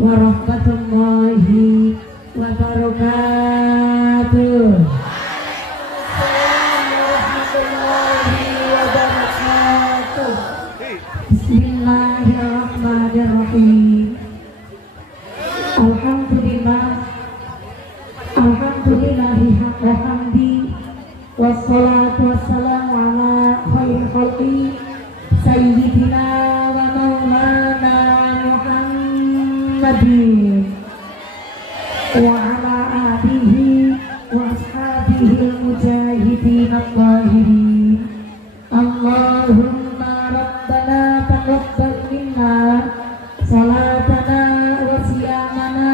warahmatullahi wabarakatuh. Bismillahirrahmanirrahim. Alhamdulillahi haqqa hamdi, wassalatu wassalamu ala khairil khalqi sayyidina wa maulana Muhammadin wa ala alihi wa ashabihi al-mujahidin al-zahirin. Allahumma rabbana taqabbal minna salatana wa siyamana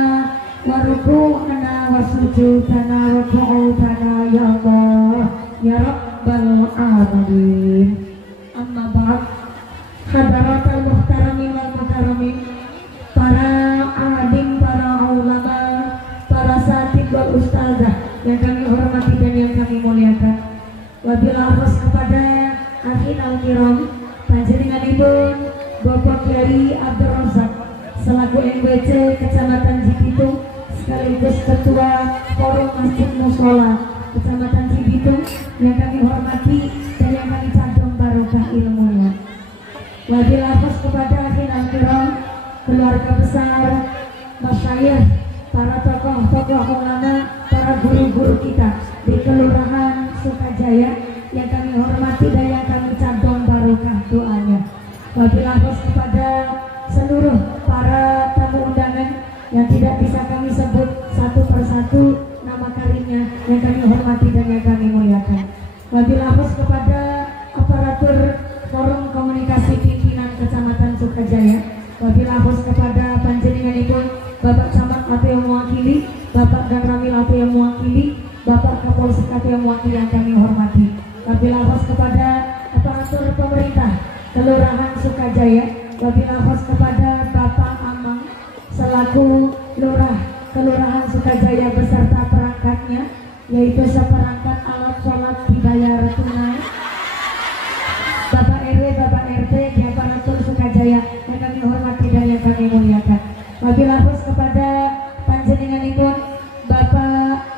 wa ruku'ana wa sujudana wa qu'udana ya Allah ya rabbal alamin. Amma ba'd. Hadaratul muhtaramin wal muhtaramin, para alim, para ulama, para satib wal ustazah yang kami hormati dan yang kami muliakan. Wabil arus kepada akhin al-kiram panjenenganipun Bapak Kiai Abdul Razak selaku MWC Kecamatan Cibitung sekaligus Ketua Forum Masjid Mushola Kecamatan Cibitung yang kami hormati dan yang kami cadung barokah ilmunya. Wabil arus kepada akhin al-kiram keluarga besar, masyayikh, para tokoh-tokoh ulama, para guru-guru kita di Kelurahan Sukajaya yang kami hormati dan yang kami cadung barokah doanya. Wabillahi kepada seluruh para tamu undangan yang tidak bisa kami sebut satu persatu nama karimnya yang kami hormati dan yang kami muliakan. Wabillahi kepada aparatur forum komunikasi pimpinan Kecamatan Sukajaya. Wabillahi kepada panjenenganipun Bapak Camat atau yang mewakili, Bapak dan Ramil atau yang mewakili, Bapak Kapolsek atau yang mewakili yang kami hormati. Wabillahi kepada aparatur pemerintah Kelurahan Sukajaya. Wabillahi kepada Bapak Amang selaku Lurah Kelurahan Sukajaya beserta perangkatnya, yaitu seperangkat alat sholat dibayar tunai. Bapak RW, Bapak RT di aparatur Sukajaya yang kami hormati dan yang kami muliakan. Wabillahi kepada panjenenganipun Bapak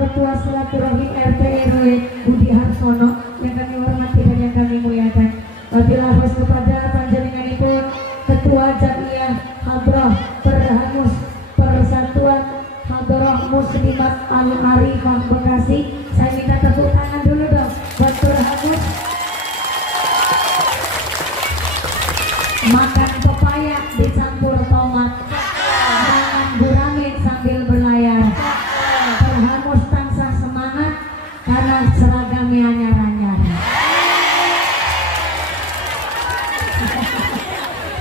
Ketua Silaturahim RT RW Budi Harsono yang kami hormati dan yang kami muliakan. Wabillahi kepada panjenenganipun Ketua Jamiyah Hadroh Perhamus Persatuan Hadroh Muslimat Al-Arifah Bekasi. Saya minta tepuk tangan dulu dong buat Perhamus. Makan pepaya dicampur tomat, makan gurame sambil berlayar. Perhamus tansah semangat karena seragamnya anyar-anyar.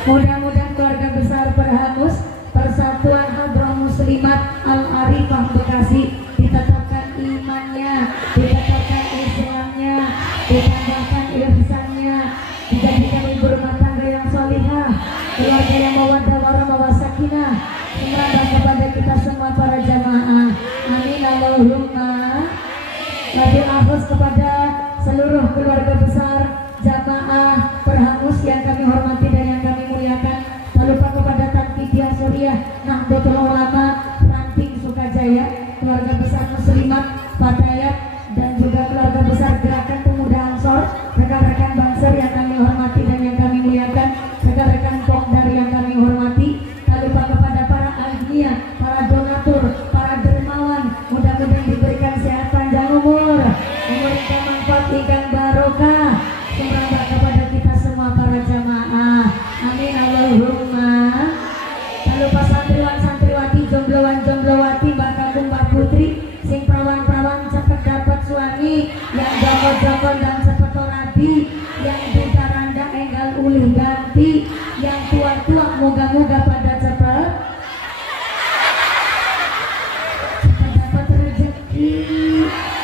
Mudah-mudahan keluarga besar Perhamus Persatuan Hadroh Muslimat Al-Arifah Bekasi ditetapkan imannya, ditetapkan Islamnya, ditambahkan ihsannya, dijadikan ibu rumah tangga yang solihah, keluarga yang mawaddah warahmah sakinah. Semoga kepada kita semua para jamaah. Amin Allahumma. Wabillahi kepada seluruh keluarga besar jamaah Perhamus yang kami hormati dan yang kami muliakan. Tak lupa kepada Tanfidiah Suriah Nahdlatul Ulama Ranting Sukajaya, keluarga besar Muslimat Fatayat, dan juga keluarga besar Gerakan Pemuda Ansor, rekan-rekan Banser yang kami hormati dan yang kami muliakan, rekan-rekan Pokdar yang kami hormati. Tak lupa kepada para alumni, para donatur, para dermawan, mudah-mudahan diberikan sehat panjang umur, memberikan manfaat ikan barokah. Semoga kepada kita semua para jamaah. Amin Allahumma. Tak lupa santriwan-santriwati, jombloan-jomblowati, mbak kagum, mbak putri, sing perawan-perawan cepet dapat suami, yang jokon-jokon dan cepet rabi, yang duda randa enggal ulih ganti, yang tua-tua moga-moga pada cepet dapat rezeki,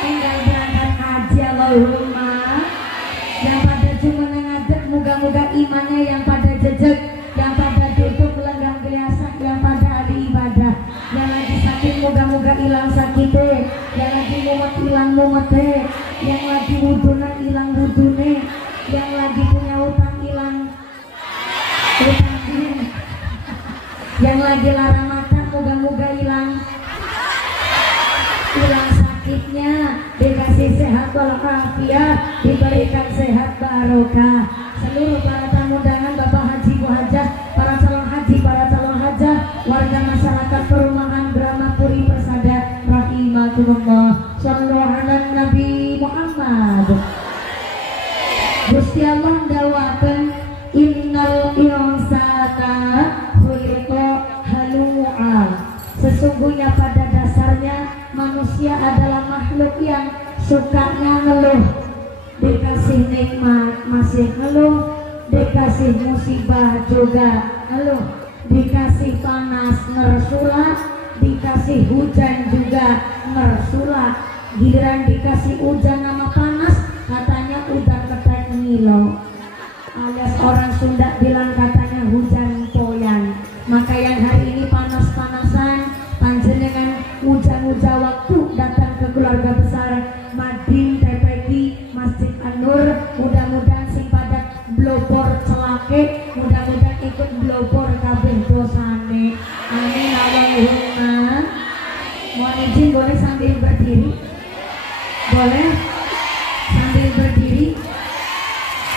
enggal berangkat haji Allahumma. Yang pada cuma ngadek moga-moga imannya yang pada jejak, yang pada duduk lenggang geliasak, yang pada ahli ibadah, yang lagi sakit moga-moga hilang sakitnya, yang lagi mumet hilang mumete, yang lagi wuduna hilang wudune, yang lagi punya utang hilang utangnya. Yang lagi lara mata moga-moga hilang sakitnya, dikasih sehat walafiat, diberikan sehat barokah. Seluruh para tamu undangan, Bapak Haji, Bu Hajah, para calon haji, para calon hajah, warga masyarakat perumahan Gramapuri Persada rahimakumullah. Shallu ala Nabi Muhammad. Gusti Allah dawakeun innal insana khuliqa halu'a. Sesungguhnya pada dasarnya manusia adalah makhluk yang sukanya ngeluh. Dikasih nikmat masih ngeluh, dikasih musibah juga ngeluh, dikasih panas ngersula, dikasih hujan juga ngersula. Giliran dikasih hujan sama panas katanya udah ketek ngilo, alias orang Sunda bilang katanya hujan poyan. Maka yang hari ini panas-panasan panjenengan uja-uja waktu datang ke keluarga besar Madin TPQ Masjid An-Nur, mudah-mudahan sing pada blobor celake, mudah-mudahan ikut blobor kabeh dosane. Amin Allahumma. Mohon izin boleh sambil berdiri? Boleh sambil berdiri?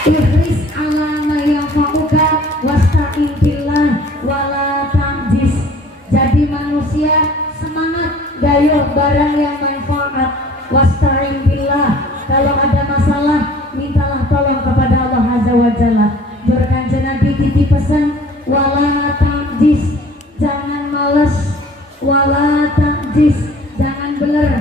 Ihris ala ma yanfa'uka wasta'in billah wala ta'jiz. Jadi manusia semangat gayuh barang yang manfaat, wasta'in billah. Kalau ada masalah mintalah tolong kepada Allah Azza wa Jalla. Kanjeng Nabi titip pesan wala ta'jiz, jangan malas, wala ta'jiz, jangan beler,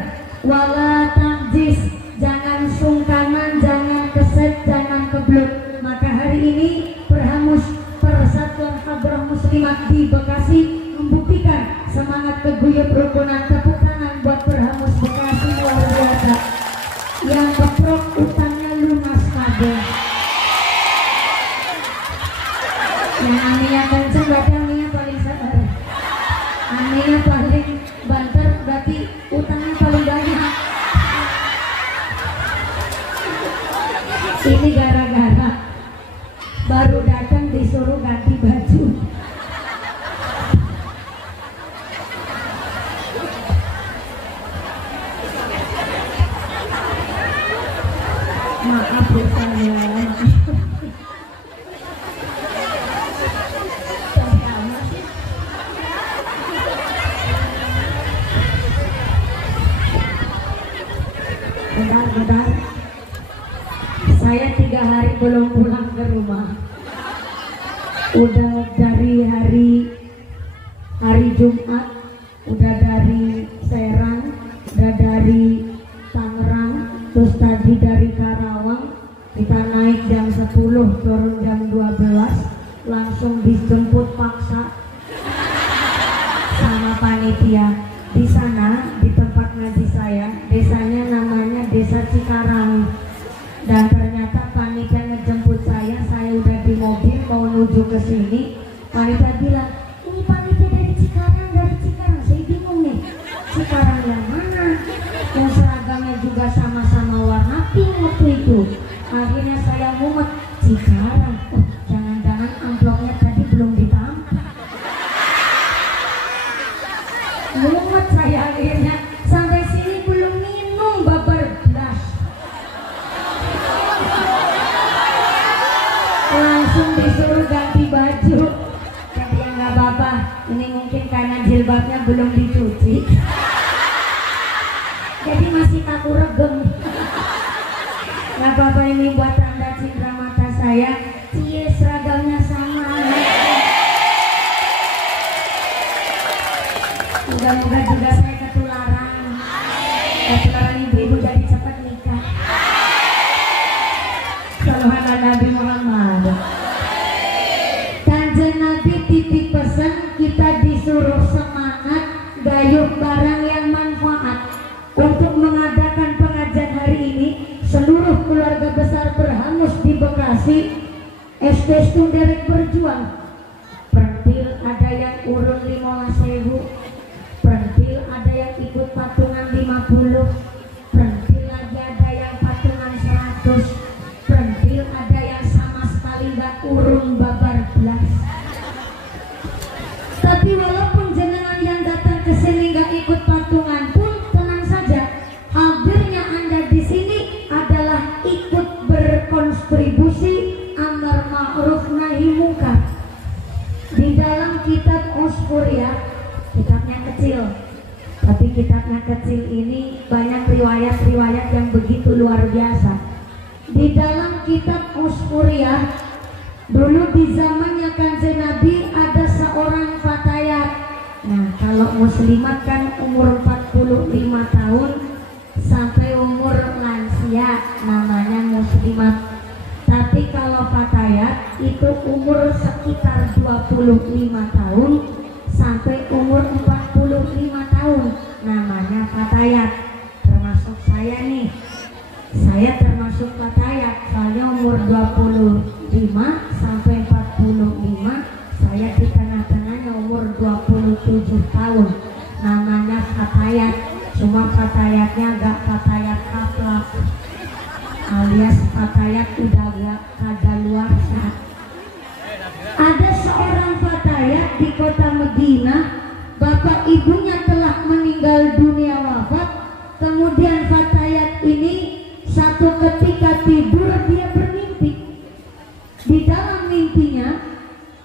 wala ta'jiz, jangan sungkanan, jangan keset, jangan kebluk. Maka hari ini Perhamus Persatuan Hadrah Muslimat di Bekasi membuktikan semangat keguyup rukunan. Tepuk tangan buat Perhamus Bekasi, luar biasa. Yang keprok utangnya lunas kabeh. Yang aminnya kenceng berarti aminnya paling sabar. Aminnya paling banter berarti utangnya paling banyak. Ini gara-gara baru datang disuruh ganti baju. Maaf bu saya. Bentar. Saya 3 hari belum pulang ke rumah. Udah dari hari Jumat, udah dari Serang, udah dari Tangerang, terus tadi dari Karawang. Kita naik jam 10, turun jam 12, langsung dijemput paksa sama panitia. Di sana, di tempat ngaji saya, desanya namanya Desa Cikarang. Dan ternyata panitia ngejemput saya udah di mobil mau menuju ke sini. Panitia bilang, ini panitia dari Cikarang. Saya bingung nih, Cikarang yang mana? Yang seragamnya juga sama-sama warna pink waktu itu. Akhirnya saya mumet, Cikarang. Oh, jangan-jangan amplopnya tadi belum ditampar. Mumet saya akhirnya, sampai sini belum minum babar belas. Langsung disuruh ganti baju. Jadi ya nggak apa-apa, ini mungkin karena jilbabnya belum dicuci. Jadi masih kaku regem. Nggak apa-apa, ini buat tanda cindera mata saya. Cie, seragamnya sama. Moga-moga juga saya ketularan ibu-ibu jadi cepat nikah. Sallallahu Nabi Muhammad. Kanjeng Nabi titip pesan kita disuruh semangat gayuh barang yang manfaat. Untuk mengadakan pengajian hari ini, seluruh keluarga besar Perhamus di Bekasi, SD Stunderek berjuang. Prentil ada yang urun 15.000, prentil ada yang ikut patungan 50, dalam kitab Usfur ya, kitabnya kecil, tapi kitabnya kecil ini banyak riwayat-riwayat yang begitu luar biasa. Di dalam kitab Usfur ya, dulu di zamannya Kanjeng Nabi ada seorang fatayat. Nah, kalau muslimat kan umur 45 tahun sampai umur lansia namanya muslimat. Tapi kalau fatayat itu umur sekitar 25 tahun sampai umur 45 tahun namanya fatayat. Termasuk saya nih, saya termasuk fatayat. Soalnya umur 25 sampai 45, saya di tengah-tengahnya umur 27 tahun namanya fatayat. Cuma fatayatnya gak fatayat kaplak, alias fatayat udah gak kadaluarsa. Ada seorang fatayat di kota Madinah, bapak ibunya telah meninggal dunia wafat. Kemudian fatayat ini satu ketika tidur dia bermimpi. Di dalam mimpinya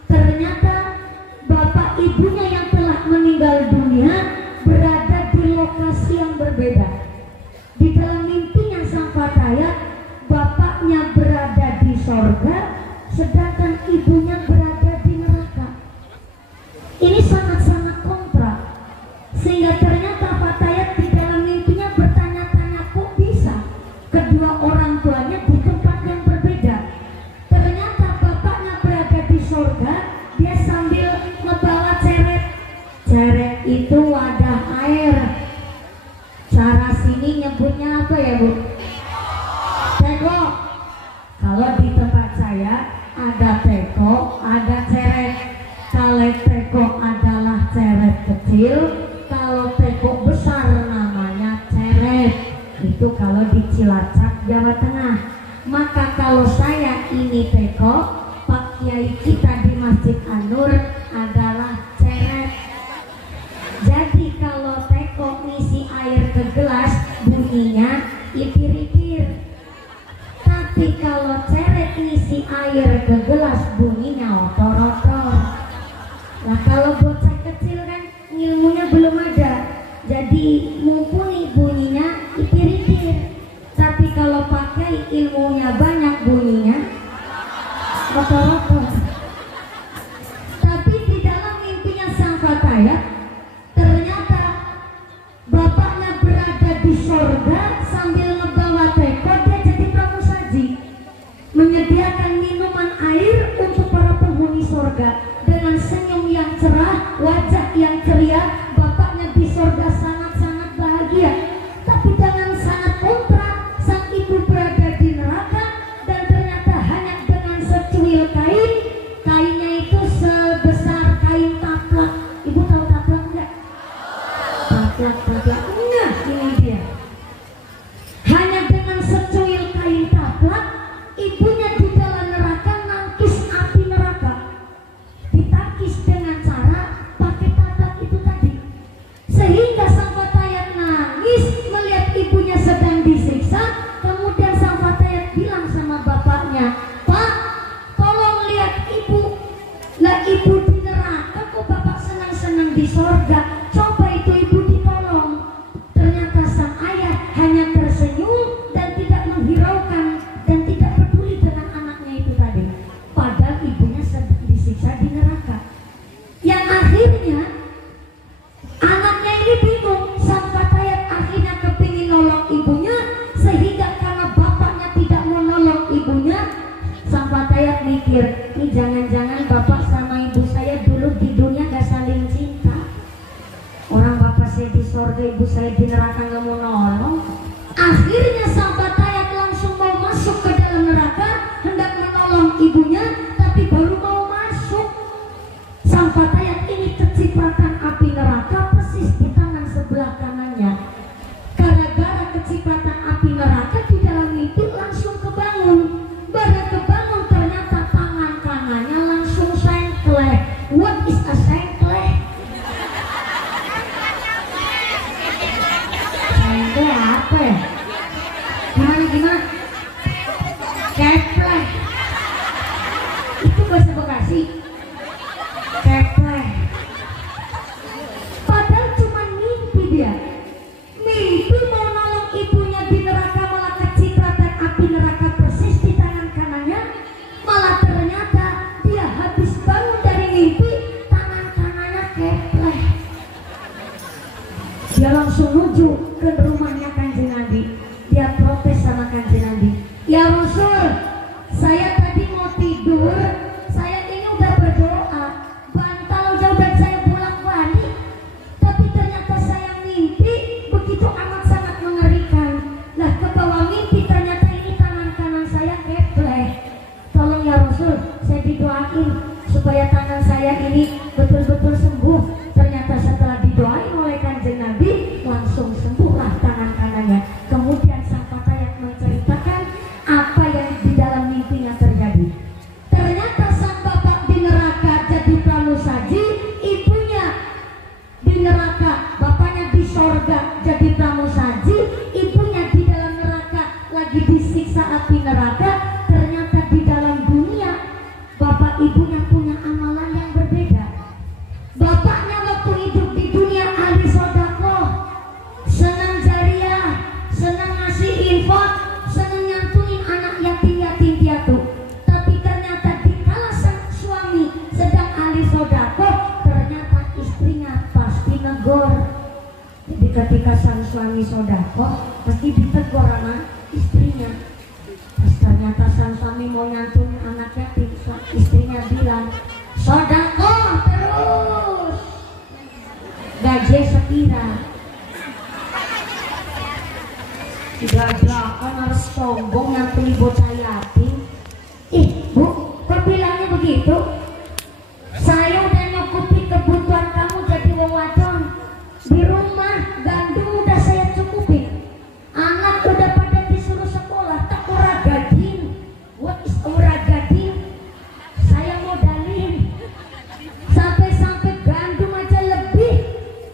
ternyata bapak ibunya yang telah meninggal dunia berada di lokasi yang berbeda. Di dalam mimpinya sang fatayat, bapaknya berada di sorga, sedangkan ibunya berada di neraka. Ini sangat-sangat kontra, sehingga ternyata fatayat di dalam mimpinya bertanya-tanya, kok bisa kedua orang tuanya di tempat yang berbeda. Ternyata bapaknya berada di sorga, dia sambil ngebawa ceret. Ceret itu wadah air. Cara sini nyebutnya apa ya Bu? Teko. Kalau di tempat saya ada teko, ada ceret. Kalau teko adalah ceret kecil, kalau teko besar namanya ceret. Itu kalau di Cilacap, Jawa Tengah. Maka kalau saya ini teko, Pak Kiai kita di Masjid An-Nur adalah ceret. Jadi kalau teko ngisi air ke gelas bunyinya itir-itir. Tapi kalau ceret ngisi air ke gelas bunyinya otor-otor. Nah kalau bocah kecil kan ilmunya belum ada, jadi mumpuni bunyinya itir-itir. Tapi kalau pakai ilmunya banyak bunyinya otor-otor. Tapi di dalam mimpinya sang fatayat, ternyata bapaknya berada di sorga sambil ngebawa teko, dia jadi pramusaji, menyediakan minuman air untuk para penghuni sorga. Dengan senyum yang cerah, wajah yang ceria, bapaknya di sorga sangat-sangat bahagia. Tapi dengan sangat kontra, sang ibu berada di neraka, dan ternyata hanya dengan secuil kain. Kainnya itu sebesar kain taplak. Ibu tahu taplak enggak? Taplak. Nah, ini dia. Hanya dengan secuil kain taplak, ibunya di dalam neraka nangkis api neraka. Ditakis dengan cara pakai taplak itu tadi. Sehingga sang fatayat nangis melihat ibunya sedang disiksa. Kemudian sang fatayat bilang sama bapaknya, Pak, tolong lihat ibu. Lah ibu di neraka, kok bapak senang-senang di sorga? Coba itu ibu ditolong. Ternyata sang ayah hanya tersenyum dan tidak menghiraukan dan tidak peduli dengan anaknya itu tadi. Padahal ibunya sedang disiksa di neraka. Yang akhirnya anaknya ini bingung. Sang fatayat akhirnya kepingin nolong ibunya, sehingga karena bapaknya tidak mau nolong ibunya, sang fatayat mikir, ini jangan-jangan bapak sama ibu saya dulu di dunia gak saling cinta. Orang bapak saya di sorga, ibu saya di neraka gak mau nolong. Akhirnya sang fatayat langsung mau masuk ke dalam neraka, hendak menolong ibunya, tapi baru mau masuk, sang fatayat ini kecipratan api neraka persis di tangan sebelah kanannya. Gara-gara kecipratan api neraka di dalam mimpi langsung kebangun. Baru kebangun ternyata tangan kanannya langsung sengkleh. What is a sengkleh? Sengkleh apa ya? Gimana? Kepleh. Itu bahasa Bekasi. Kepleh. langsung menuju ke rumahnya Kanjeng Nabi. Dia protes sama Kanjeng Nabi, ya Rasul, saya tadi mau tidur, saya ini udah berdoa, bantal udah saya bolak-balik, tapi ternyata saya mimpi begitu amat sangat mengerikan. Lah ke bawah mimpi ternyata ini tangan kanan saya kepleh. Tolong ya Rasul, saya didoain supaya tangan saya ini betul-betul sembuh. Ternyata setelah didoain oleh Kanjeng Nabi, langsung sembuhlah tangan kanannya. Kemudian sang Fatayat menceritakan apa yang di dalam mimpinya terjadi. Ternyata sang bapak di neraka jadi pramusaji, ibunya di neraka, bapaknya di sorga jadi pramusaji, ibunya di dalam neraka lagi disiksa api neraka. Ternyata di dalam dunia bapak ibunya punya amalan yang berbeda. Bapaknya waktu hidup di dunia ahli sodakoh, senang jariah, senang ngasih infak, senang nyantuin anak yatim-yatim piatu. Tapi ternyata di kala sang suami sedang ahli sodakoh, ternyata istrinya pasti negor. Jadi ketika sang suami sodakoh, pasti ditegur sama istrinya. Pas ternyata sang suami mau nyantuin anak yatim, istrinya bilang, sodakoh terus, gaji sekira. Gaglakan harus sombong nyantuni bocah yatim. Ih bu, kok bilangnya begitu? Saya udah nyukupi kebutuhan kamu jadi wong wadon. Di rumah gandum udah saya cukupi, anak udah pada disuruh sekolah, tak ora gading. What is ora gading? Saya modalin sampai-sampai gandum aja lebih,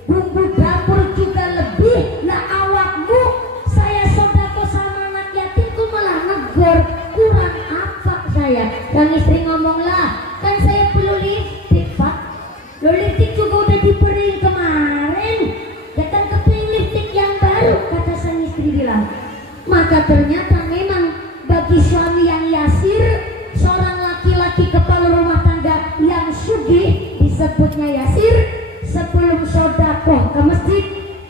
bumbu dapur juga lebih. Lah awakmu, saya sodako sama anak yatimku malah negor, kurang apa saya? Dan istri ngomong, lah kan saya perlu lipstick pak. Lo lipstick juga udah diberi kemarin, ya kan keping lipstick yang baru, kata sang istri bilang. Maka ternyata memang bagi suami yang yasir, seorang laki-laki kepala rumah tangga yang sugih, disebutnya yasir, sebelum sodakoh ke masjid,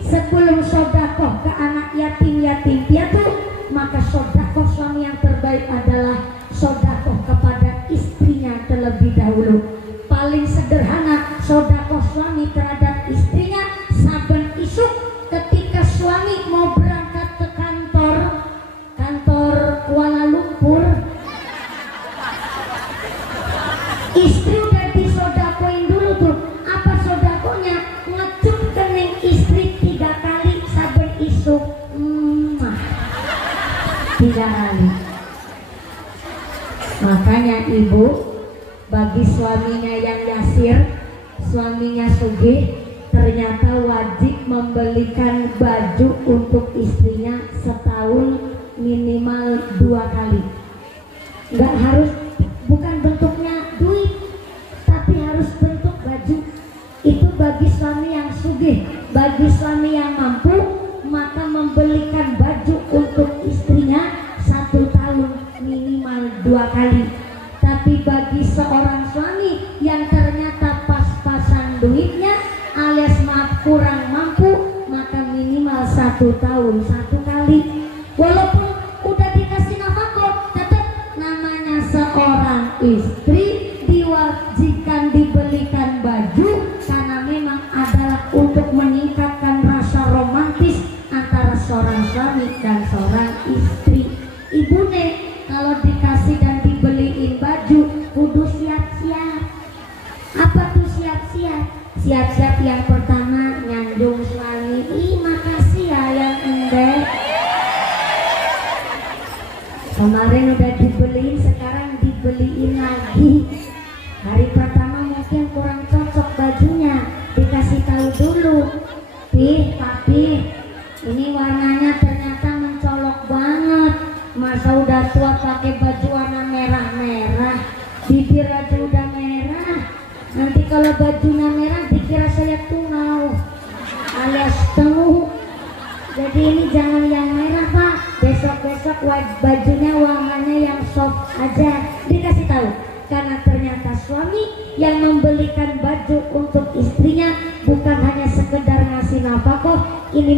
sebelum sodakoh ke anak yatim-yatim piatu, maka sodakoh suami yang terbaik adalah sodakoh kepada istrinya terlebih dahulu. Paling sederhana sodakoh suami terhadap istrinya, saben isuk ketika suami mau berangkat ke kantor Kuala Lumpur, istri udah disodakoin dulu tuh. Apa sodakonya? Ngecup kening istri 3 kali saben isuk. 3 kali. Makanya ibu, bagi suaminya yang yasir, suaminya sugih, ternyata wajib membelikan baju untuk istrinya setahun minimal 2 kali. Nggak harus, bukan bentuknya duit, tapi harus bentuk baju. Itu bagi suami yang sugih. Bagi suami yang mampu, maka membelikan baju untuk istrinya 1 tahun minimal 2 kali. Tapi bagi seorang suami yang ternyata pas-pasan duitnya alias maaf kurang mampu, maka minimal 1 tahun 1 kali. Walaupun udah dikasih nafkah, tetap namanya seorang istri diwajibkan dibelikan baju, karena memang adalah untuk meningkatkan rasa romantis antara seorang suami dan seorang istri. Ibune kalau dikasih dan dibeliin baju kudu siap-siap. Apa tuh siap-siap? Siap-siap yang pertama nyanjung suami, ih makasih ya yang endek. Kemarin udah dibeliin, sekarang dibeliin lagi. Hari pertama mungkin kurang cocok bajunya, dikasih tahu dulu, Pih, papi, ini warnanya ternyata mencolok banget. Masa udah tua pakai baju warna merah-merah, bibir aja udah merah. Nanti kalau bajunya merah dikira saya tungau alias tengu. Jadi ini jangan yang merah pak, besok-besok bajunya warnanya yang soft aja, dikasih tahu. Karena ternyata suami yang membelikan baju untuk istrinya bukan hanya sekedar ngasih nafkah, ini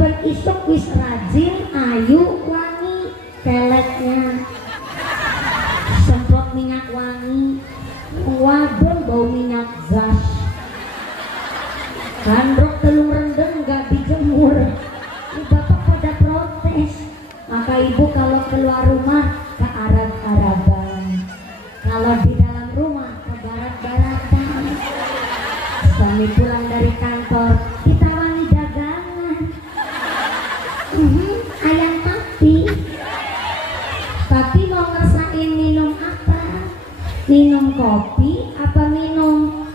saben isuk wis rajin, ayu, wangi keleknya. Semprot minyak wangi, wadon bau minyak gas. Kandrok telur rendeng gak dijemur. Bapak pada protes. Maka ibu kalau keluar rumah ke Arab-Araban, kalau di dalam rumah ke Barat-Baratan. Suami pulang dari kantor ditawani dagangan, ayam mati. Tapi mau ngerasain minum apa? Minum kopi apa minum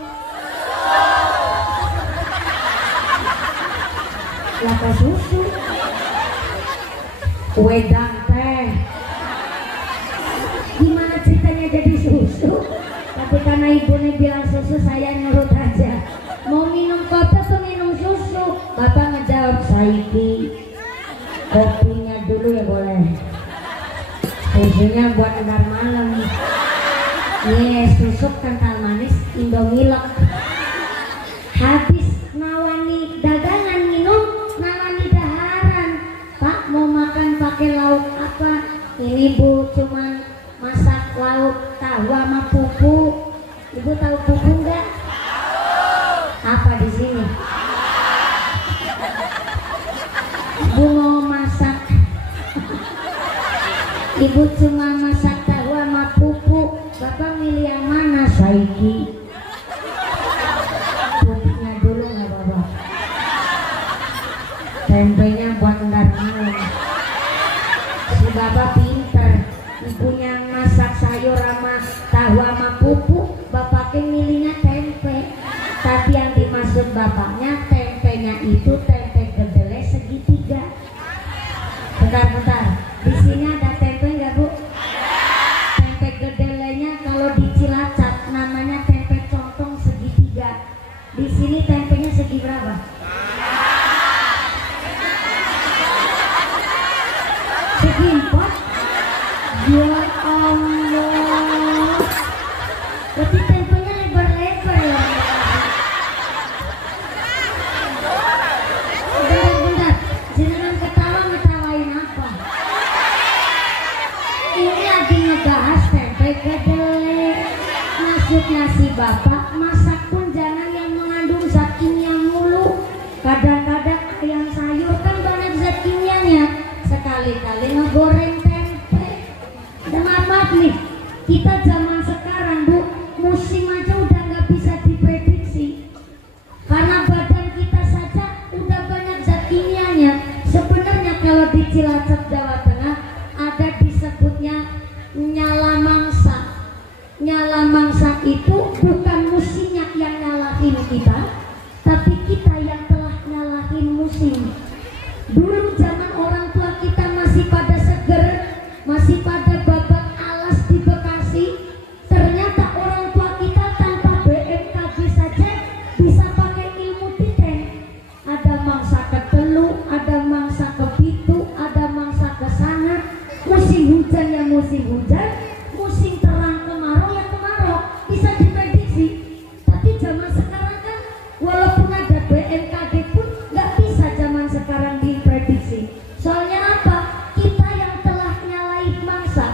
lapa susu? Wedang teh. Gimana ceritanya jadi susu? Tapi karena ibunya bilang susu, saya nurut aja. Mau minum kopi atau minum susu? Bapak ngejawab, Saiki kopinya dulu ya boleh, susunya buat ntar malam. Yes, susu kental manis Indomilk. Habis nawani dagangan minum, nawani daharan. Pak mau makan pakai lauk apa? Ini Bu cuman masak lauk tahu sama pupu. Ibu tahu pupu enggak? Apa di sini? Ibu mau masak. Ibu cuma masak tahu sama pupu. Bapak milih yang mana? Saiki. Pupunya dulu nggak Bapak? Tempenya buat ntar malam. Si Bapak pinter. Ibunya masak sayur sama tahu sama pupu, bapaknya milihnya tempe. Tapi yang dimaksud bapaknya tempenya itu tempe gedele segitiga. Bentar, di sini ada tempe nggak Bu? Tempe gedelenya kalau di Cilacap namanya tempe contong segitiga. Di sini tempenya segi berapa? Segi 4. Ya Allah, berarti tempenya lebar-lebar ya. Bentar, jenengan ketawa ngetawain apa? Ini lagi ngebahas tempe gedele. Maksudnya si Bapak masak pun jangan yang mengandung zat kimia mulu. Kadang-kadang ayam sayur kan banyak zat kimianya. Sekali-kali ngegoreng tempe. Dan maaf nih, kita zaman sekarang Bu, musim aja udah nggak bisa diprediksi. Karena badan kita saja udah banyak zat kimianya. Sebenarnya kalau di Cilacap Jawa Tengah ada disebutnya nyala mangsa. Nyala mangsa itu bukan musimnya yang nyalahin kita, tapi kita yang telah nyalahin musim. Dulu zaman orang tua kita masih pada seger, masih pada babak alas di Bekasi. Ternyata orang tua kita tanpa BMKG saja bisa pakai ilmu titen. Ada mangsa ke Telu, ada mangsa ke Pitu, ada mangsa ke sana. Musim hujan ya musim hujan, musim terang kemarau ya kemarau, bisa diprediksi. Tapi zaman sekarang kan walaupun ada BMKG pun nggak bisa zaman sekarang diprediksi. Soalnya apa? Kita yang telah nyalahin mangsa,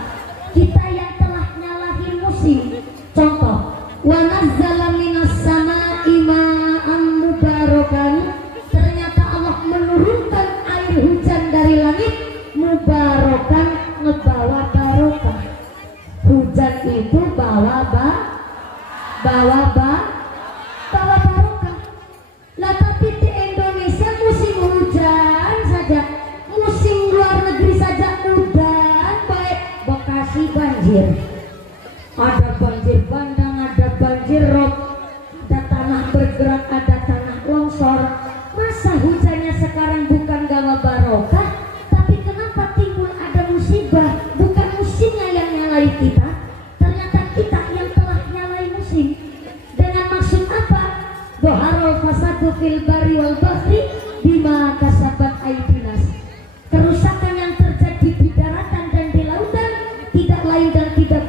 kita yang telah nyalahin musim. Contoh, wa nazzala minas samaa'i ma'an mubarakan. Ternyata Allah menurunkan air hujan dari langit, mubarakan, ngebawa barokah. Hujan itu bawa barokah. Lah tapi di Indonesia musim hujan saja, musim luar negeri saja udah baik. Bekasi banjir, ada banjir bandang, ada banjir rob, ada tanah bergerak, ada tanah longsor. Masa hujannya sekarang bukan gawa barokah, tapi kenapa timbul ada musibah? Bukan musimnya yang nyalai kita, ternyata kita yang telah nyalai musim. Dengan maksud apa? Doharul fasadu fil bari wal bahri bima kasabat aidinas. Kerusakan yang terjadi di daratan dan di lautan tidak lain dan tidak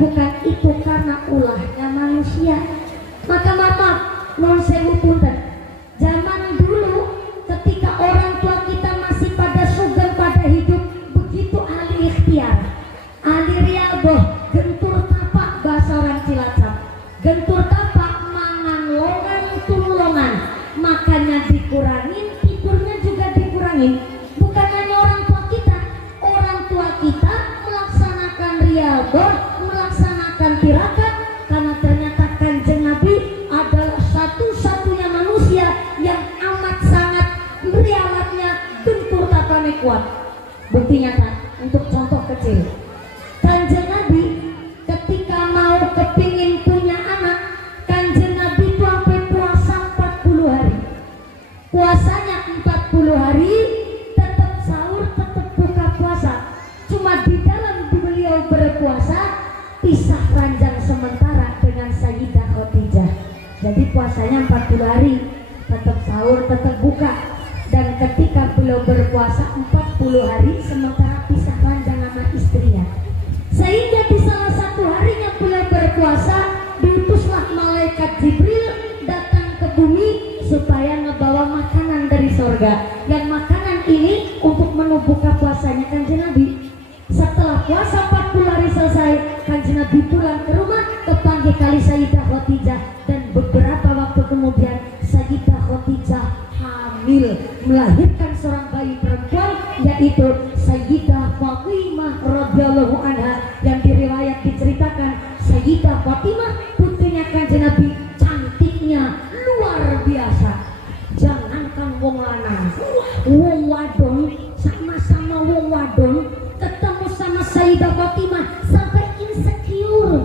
kuat. Bukti nyata untuk contoh kecil. Kanjeng Nabi ketika mau kepingin punya anak, Kanjeng Nabi itu sampai puasa 40 hari. Puasanya 40 hari, tetap sahur, tetap buka puasa. Cuma di dalam beliau berpuasa pisah ranjang sementara dengan Sayyidah Khadijah. Jadi puasanya 40 hari, tetap sahur, tetap buka. Dan ketika beliau berpuasa 40 hari sementara pisah ranjang sama istrinya. Sehingga di salah satu harinya beliau berpuasa, diutuslah malaikat Jibril datang ke bumi supaya ngebawa makanan dari sorga. Yang makanan ini untuk menu buka puasanya Kanjeng Nabi. Setelah puasa 40 hari selesai, Kanjeng Nabi pulang ke rumah, kepanggil kali Sayyidah Khadijah. Dan beberapa waktu kemudian Sayyidah Khadijah hamil, melahirkan seorang bayi perempuan, yaitu Sayyidah Fatimah radhiyallahu anha. Yang diriwayat diceritakan Sayyidah Fatimah putrinya Kanjeng Nabi cantiknya luar biasa. Jangankan wong lanang, wong wadon, sama-sama wong wadon ketemu sama Sayyidah Fatimah sampai insecure.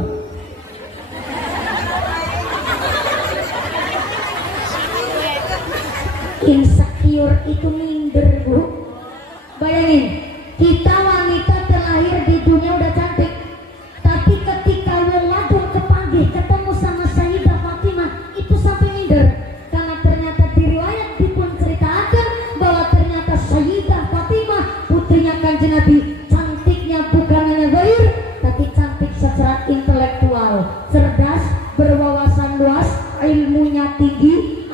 Insecure itu minder, Bu. Bayangin, kita wanita terlahir di dunia udah cantik, tapi ketika wong wadon kepanggih ketemu sama Sayyidah Fatimah itu sampai minder. Karena ternyata diriwayat dipun ceritakan bahwa ternyata Sayyidah Fatimah putrinya Kanjeng Nabi cantiknya bukan hanya zahir, tapi cantik secara intelektual, cerdas, berwawasan luas, ilmunya tinggi,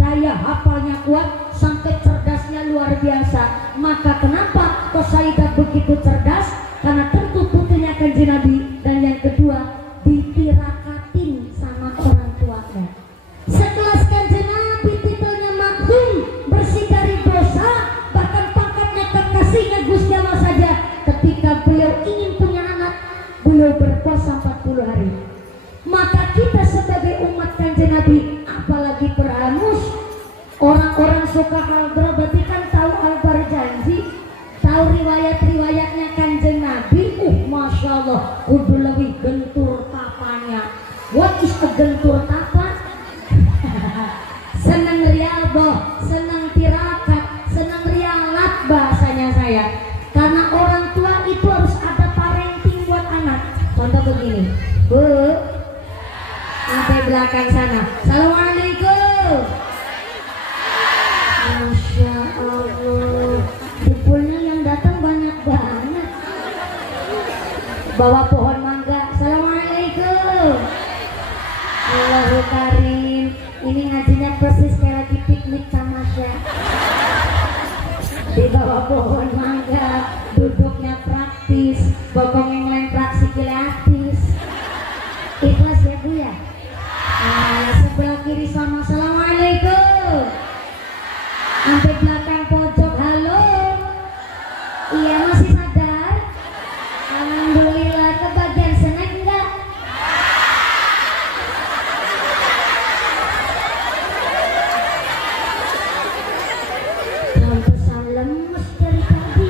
daya hafalnya kuat, sampai cerdasnya luar biasa. Maka kenapa kok Sayyidah begitu cerdas? Karena tentu putrinya Kanjeng Nabi. Dan yang kedua, ditirakatin sama orang tuanya. Sekelas Kanjeng Nabi titelnya maksum, bersih dari dosa, bahkan pangkatnya kekasihnya Gusti Allah saja. Ketika beliau ingin punya anak, beliau berpuasa 40 hari. Maka kita sebagai umat Kanjeng Nabi, apalagi peramus, orang-orang suka halbra, berarti kan tahu albar janji, tahu riwayat-riwayatnya Kanjeng Nabi. Masya Allah, kudu lebih gentur tapanya. What is a gentur tapa? Senang rialbo, senang tirakat, senang rialat bahasanya saya. Karena orang tua itu harus ada parenting buat anak. Contoh begini, Bu, sampai belakang sana, Assalamualaikum. Masya Allah, dipulnya yang datang banyak banget. Bawa pohon mangga, Assalamualaikum. Allahu Karim. Ini ngajinya persis kayak lagi piknik tamasya. Di bawah pohon mangga, duduknya praktis, bokong yang lemprak sikile atis. Ikhlas ya Bu ya? Nah, sebelah kiri sama Assalamualaikum. Sampai belakang pojok, halo. Iya masih sadar? Alhamdulillah, kebagian snack enggak? Pantesan lemes dari tadi.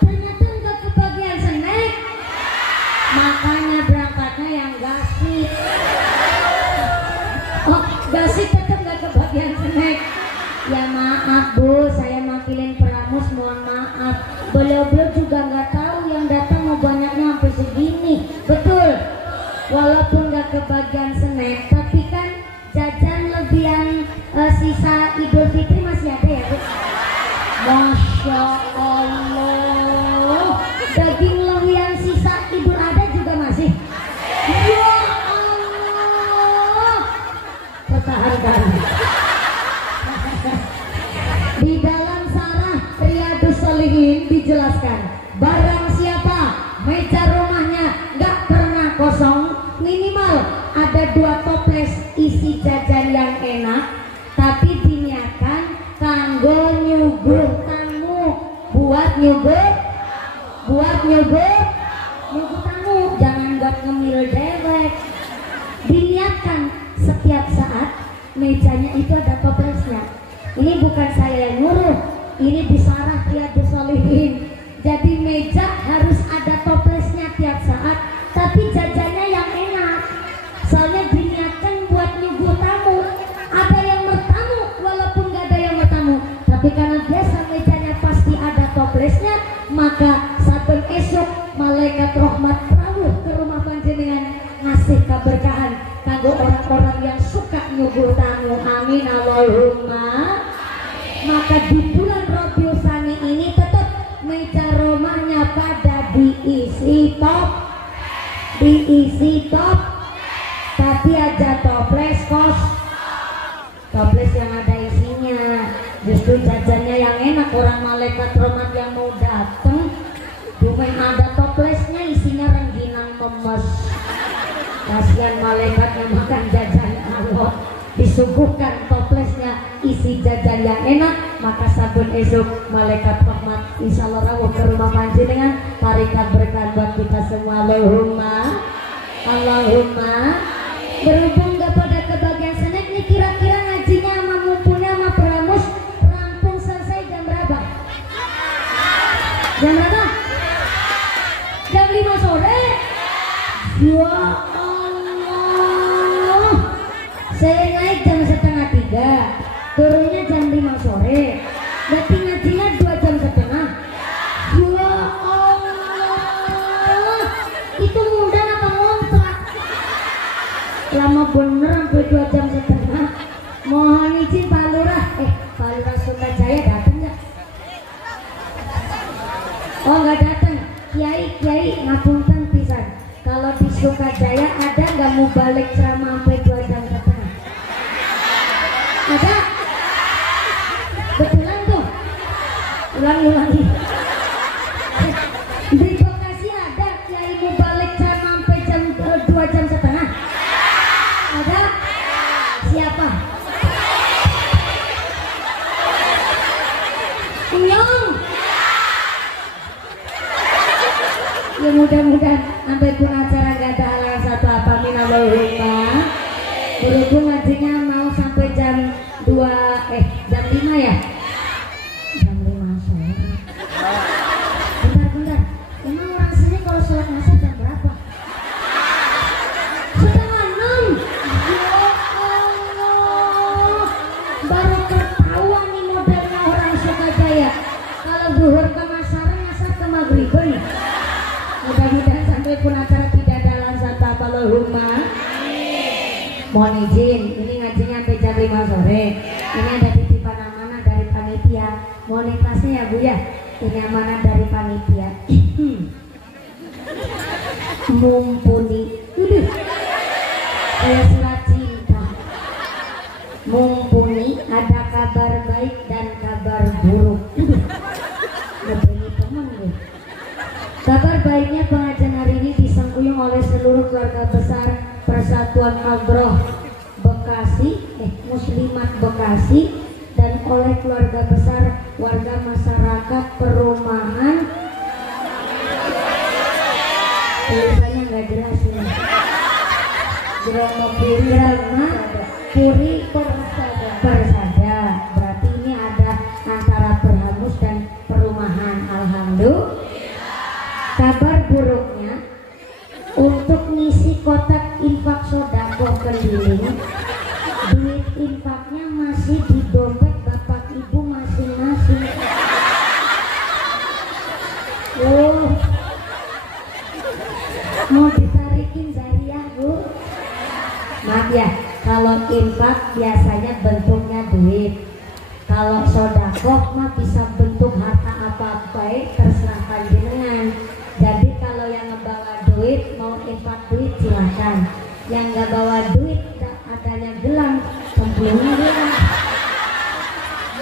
Ternyata enggak kebagian snack. Makanya berangkatnya yang gasik. Oh, gasik tetap enggak kebagian snack. Ya maaf Bu, saya makilin peramus, mohon maaf. Beliau-beliau juga nggak tahu yang datang mau banyaknya sampai segini. Betul? Walaupun nggak kebagian snack, tapi kan jajan lebihan sisa Idul Fitri masih ada ya Bu? Masya Allah, daging lebihan sisa Idul Adha juga masih? Ya Allah, pertahankan. Di dalam Sarah Riyadus Shalihin dijelaskan, barang siapa meja rumahnya gak pernah kosong, minimal ada 2 toples isi jajan yang enak, tapi diniatkan kanggo nyuguh tamu, buat nyuguh tamu, jangan buat ngemil dewek. Diniatkan setiap saat mejanya itu ada toplesnya. Ini bukan saya yang nyuruh, ini di Sarah Riyadus Jadi meja harus ada toplesnya tiap saat, tapi jajannya yang enak. Soalnya diniatkan buat nyuguh tamu. Ada yang bertamu walaupun gak ada yang bertamu, tapi karena biasa mejanya pasti ada toplesnya, maka saben esok malaikat rahmat rawuh ke rumah panjenengan ngasih keberkahan kanggo orang-orang yang suka nyuguh tamu. Amin Allahumma. Maka di bulan Rabiul Tsani ini tetap meja rumahnya pada diisi top, tapi aja toples kos, toples yang ada isinya. Justru jajannya yang enak. Orang malaikat rahmat yang mau datang cuma ada toplesnya isinya rengginang memes. Kasihan malaikatnya makan jajan Allah, disuguhkan toplesnya isi jajan yang enak. Maka sabun esok malaikat rahmat insyaallah rawuh ke rumah panjenengan, tarikat berkah buat kita semua. Allahumma. Berhubung gak pada kebagian snack nih, kira-kira ngajinya sama mumpulnya sama peramus rampung selesai jam berapa? Jam berapa? Jam 5 sore. Ya Allah, saya naik jam setengah 3, turunnya jam 5 sore, berarti ngajinya 2 jam setengah. Ya Allah, itu mudah apa ngontrak? Lama bener sampai 2 jam setengah. Mohon izin Pak Lurah, Pak Lurah Sukajaya datang nggak? Oh nggak datang. Kiai ngapunten pisan. Kalau di Sukajaya ada nggak mau balik ceramah sampai 2 jam setengah? Ada? Betulan tuh? Ulangi. Di Bekasi ada kiai mau balik ceramah sampai jam 2 jam setengah? Ada? Siapa? Unyong. Ya mudah-mudahan sampai pun acara gak ada halangan satu apa. Amin Allahumma. Berhubung ngajinya mau sampai jam 5 ya? Jam 5 sore. Bentar. Emang orang sini kalau sholat asar jam berapa? Setengah 6. Ya Allah, baru ketahuan nih modelnya orang Sukajaya. Kalau zuhur ke asar ke maghriban. Mudah-mudahan sampai pun acara tidak ada halangan satu apa. Allahumma. Mohon izin, ini ngajinya sampai jam 5 sore. Ini ada titipan amanah dari panitia. Mohon ikhlasnya ya Bu ya. Ini amanah dari panitia. Mumpuni. Saya surat cinta. Mumpuni ada kabar baik dan kabar buruk. Lebih teman ya. Kabar baiknya pengajian hari ini disangkuyung oleh seluruh keluarga besar Persatuan Hadroh Bekasi, Muslimat Bekasi, dan oleh keluarga besar warga masyarakat perumahan. Tulisannya nggak jelas ini. Puri Persada. Berarti ini ada antara Perhamus dan perumahan. Alhamdulillah. Kabar buruknya, untuk ngisi kotak infak sodako keliling, duit infaknya masih di dompet bapak ibu masing-masing. Mau ditarikin jariah Bu? Maaf ya, kalau infak biasanya bentuknya duit. Kalau sodako mah bisa bentuk harta apa-apa, terserah panjenengan. Jadi kalau yang ngebawa duit mau infak duit silakan. Yang nggak bawa duit adanya gelang, cemplungnya gelang.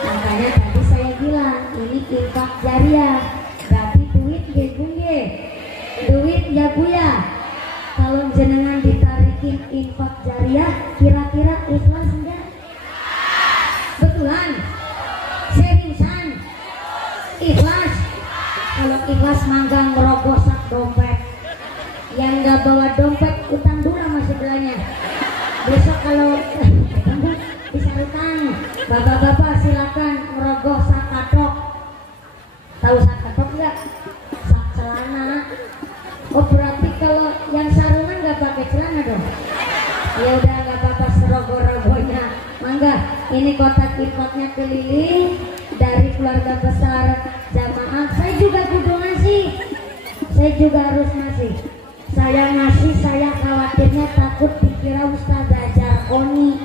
Makanya tadi saya bilang ini infak jariah. Berarti duit ya duit ya Bu ya. Kalau jenengan ditarikin infak jariah, kira-kira ikhlas enggak? Betulan? Seriusan? Ikhlas? Kalau ikhlas manggang merogoh sak dompet. Yang nggak bawa dompet utang dulu sama sebelahnya. Besok kalau bisa utang, bapak-bapak silakan merogoh sak katok. Tahu sak katok nggak? ini kotak infaknya keliling dari keluarga besar jamaah. Saya juga kudu ngasih, saya juga harus ngasih. Saya ngasih, saya khawatirnya takut dikira ustazah jarkoni,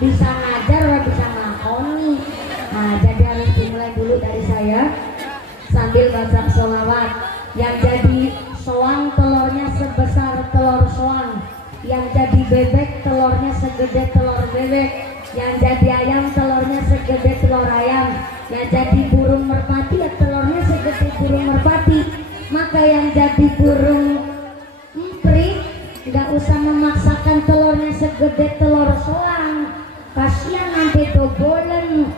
bisa ngajar atau bisa ngakoni. Nah jadi harus dimulai dulu dari saya sambil baca sholawat. Yang jadi soang telurnya sebesar telur soang, yang jadi bebek telurnya segede telur bebek, yang jadi ayam telurnya segede telur ayam, yang jadi burung merpati ya telurnya segede burung merpati. Maka yang jadi burung emprit nggak usah memaksakan telurnya segede telur soang, kasihan nanti dobolen,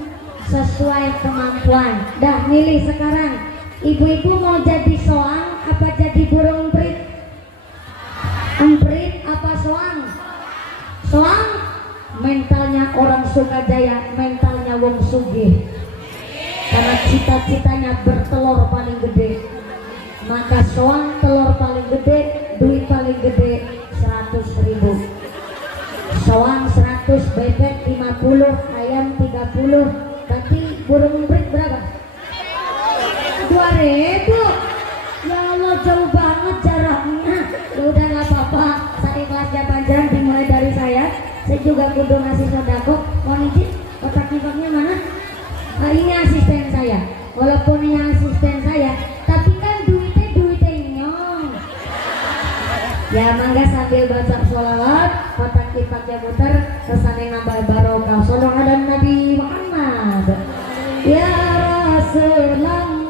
sesuai kemampuan. Dah milih sekarang, ibu-ibu mau jadi soang apa jadi burung emprit? Emprit apa soang? Soang. Mentalnya orang Sukajaya, mentalnya wong sugih, karena cita-citanya bertelur paling gede. Maka soang telur paling gede, duit paling gede 100.000. Soang 100, bebek 50, ayam 30. Tapi burung emprit berapa? 2.000. Ya Allah, jauh banget jaraknya. Ya udah nggak apa-apa, saya ikhlasnya panjang dimulai dari saya. Saya juga kudu ngasih sodako. Mohon izin, kotak infaknya mana? Nah, ini asisten saya. Walaupun ini asisten saya, tapi kan duitnya nyong. Ya mangga sambil baca sholawat, kotak infaknya muter, kesana nambah barokah. Sholawat dan Nabi Muhammad. Ya Rasulullah.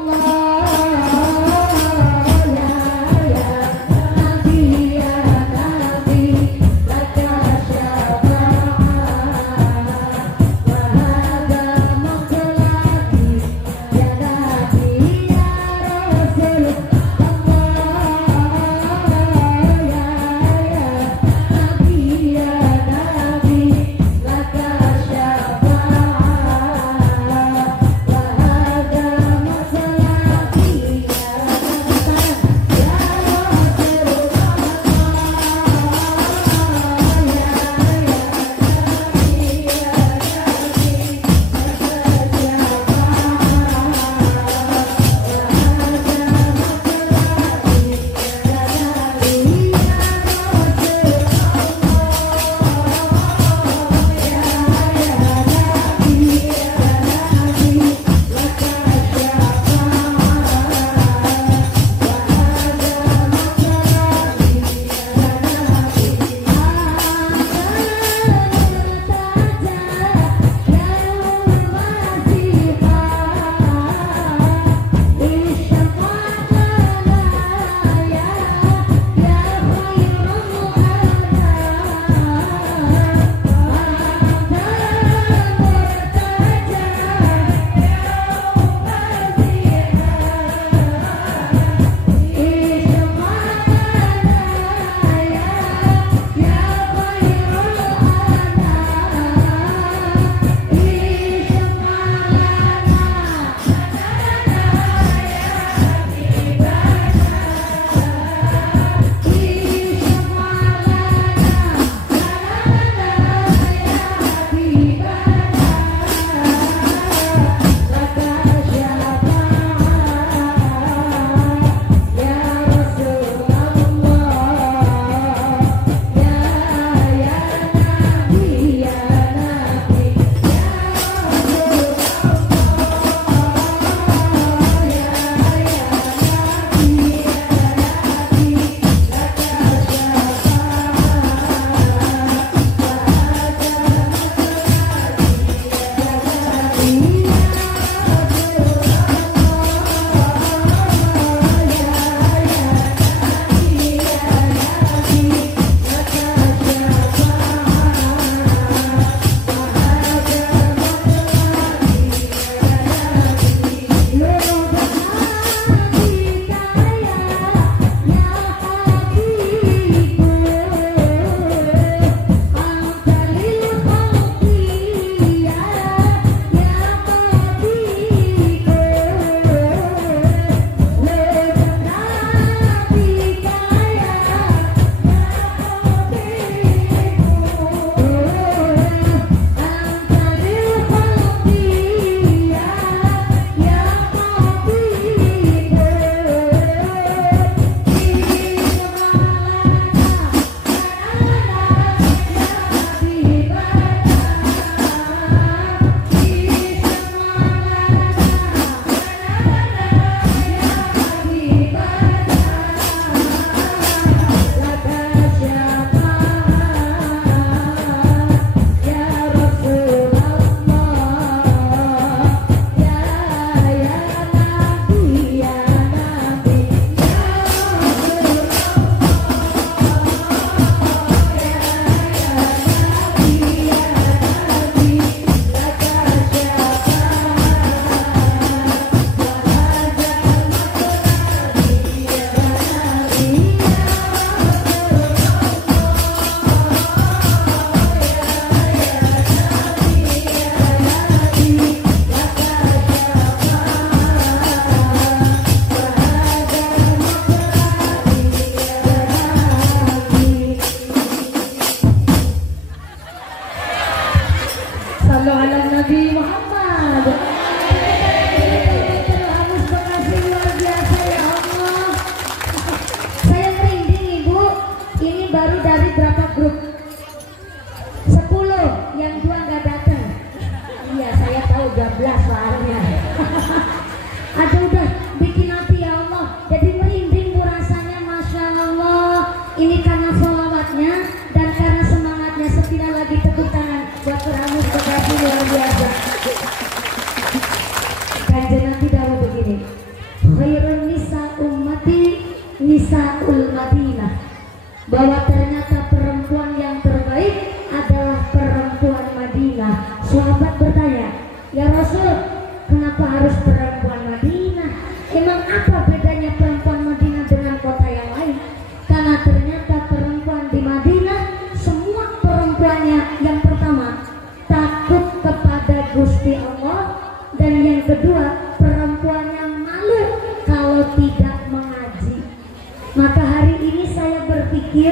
Nisaul Madinah, bahwa ternyata perempuan yang terbaik adalah perempuan Madinah. Sahabat bertanya, ya Rasul, kenapa harus perempuan Madinah? Emang apa bedanya perempuan Madinah dengan kota yang lain? Karena ternyata perempuan di Madinah, semua perempuannya yang pertama takut kepada Gusti Allah, dan yang kedua perempuannya malu kalau tidak mengaji. Maka hari ini saya berpikir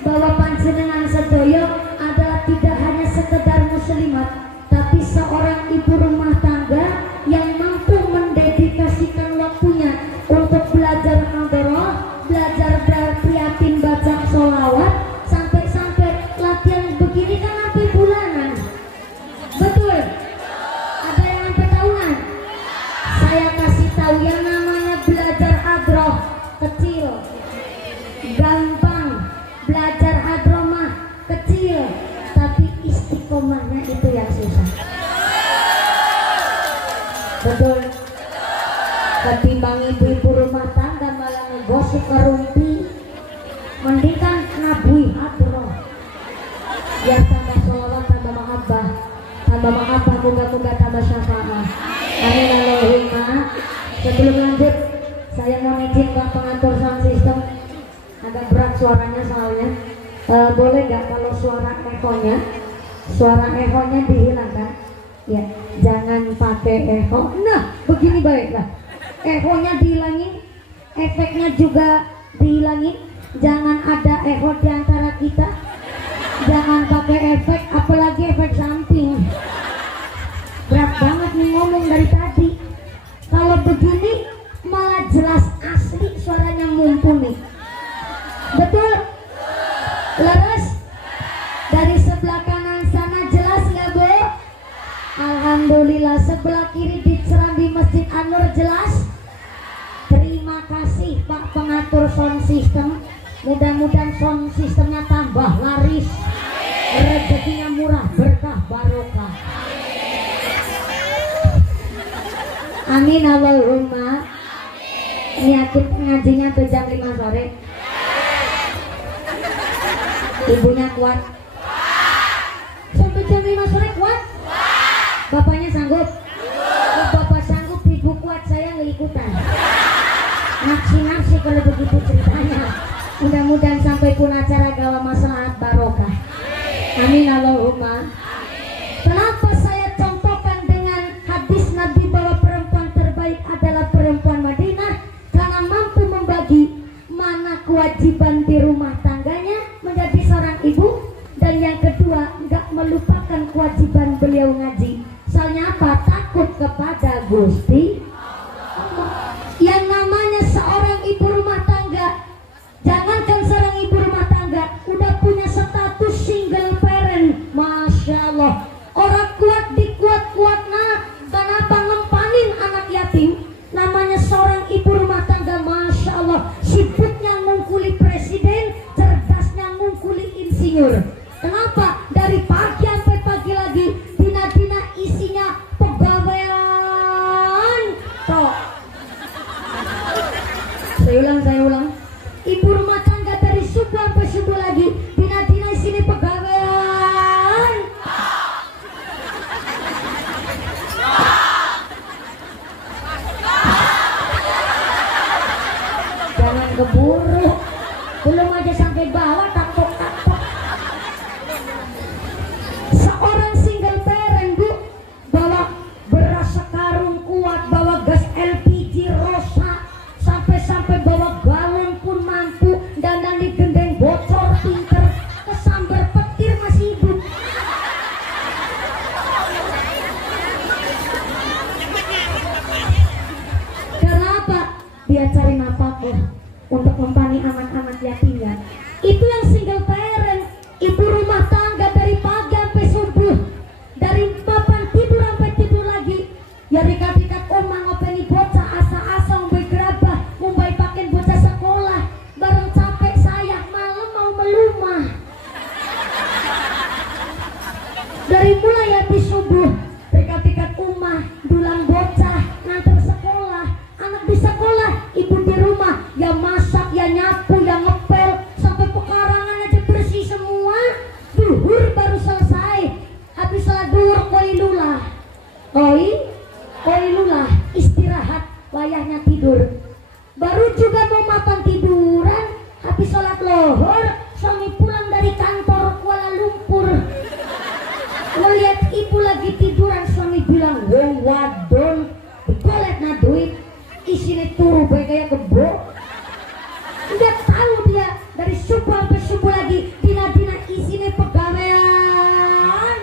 bahwa panjenengan sedoyo adalah tidak hanya sekedar muslimat, tapi seorang ibu rumah tangga yang mampu mendedikasikan waktunya untuk belajar hadroh, belajar prihatin baca sholawat, sampai-sampai latihan begini kan sampai bulanan. Betul? Ada yang sampai tahunan? Saya kasih tahu yang namanya belajar hadroh kecil, gampang. Belajar hadroh mah kecil, tapi istiqomahnya itu yang susah. Betul? Ketimbang ibu-ibu rumah tangga malah ngegosip kerumpi, mending kan nabui hadroh. Biar tambah sholawat, tambah mahabbah, moga-moga tambah syafaat. Amin Allahumma. Sebelum lanjut, saya mau izin Pak pengatur sound system, agak berat suaranya soalnya. Boleh nggak kalau suara ehonya dihilangkan? Ya, jangan pakai eho. Nah, begini baiklah. Ehonya dihilangin, efeknya juga dihilangin. Jangan ada eho di antara kita. Jangan pakai efek, apalagi efek samping. Berat banget nih ngomong dari tadi. Kalau begini malah jelas asli, suaranya mumpuni. Betul? Leres? Dari sebelah kanan sana jelas nggak Bu? Alhamdulillah. Sebelah kiri di Serambi Masjid An-Nur jelas? Terima kasih Pak pengatur sound system. Mudah-mudahan sound systemnya tambah laris, rezekinya murah, berkah, barokah. Amin Allahumma. Ini akhir ngajinya tuh jam 5 sore. Ibunya kuat? Sampai jam 5 sore kuat? Bapaknya sanggup? Oh, bapak sanggup, ibu kuat, saya ngikutan. Nafsi kalau begitu ceritanya. Mudah-mudahan sampai pun acara gawa maslahat barokah. Amin Allahumma. Kenapa saya contohkan dengan hadis Nabi bahwa perempuan terbaik adalah perempuan Madinah? Karena mampu membagi mana kewajiban di rumah tangganya menjadi seorang ibu, dan yang kedua nggak melupakan kewajiban beliau ngaji. Soalnya apa? Takut kepada Gusti Allah. Yang namanya seorang ibu rumah tangga, jangankan seorang ibu rumah tangga, udah punya status single parent, masya Allah. Orang kuat dikuat-kuat, nah kenapa ngempanin anak yatim? Namanya seorang ibu rumah tangga, masya Allah, sibuknya ngungkuli presiden, cerdasnya ngungkuli insinyur. Kenapa? Dari pagi sampai pagi lagi, dina-dina isinya pegawaian toh. Saya ulang. Ibu rumah tangga dari subuh sampai subuh lagi, dina-dina sini pegawaian. Jangan keburu, belum aja sampai bawah takut. Seorang single parent Bu, bawa beras sekarung kuat, bawa gas LPG rosa, sampai bawa galon pun mampu, dan di gendeng bocor pinter, kesambar petir masih hidup. Kenapa? Dia cari nafkah untuk mempani anak-anak yatimnya. Itu yang single parent, ibu rumah tangga dari pagi sampai subuh, dari papan tidur sampai tidur lagi. Ya dikat-dikat omah ngopeni bocah asa-asa umbai gerabah, umbai pakai bocah sekolah, bareng capek saya malam mau melumah. Dari mulai habis subuh, dikat-dikat omah dulang bocah nganter sekolah, anak di sekolah, ibu di rumah ya masak ya wayahnya tidur. Baru juga mau makan tiduran, habis sholat lohor, suami pulang dari kantor Kuala Lumpur. Melihat ibu lagi tiduran, suami bilang, wong wadon, digolet na duit, isinya turu baik kayak kebo. Nggak tahu dia dari subuh sampai subuh lagi, dina-dina isinya pegawaian.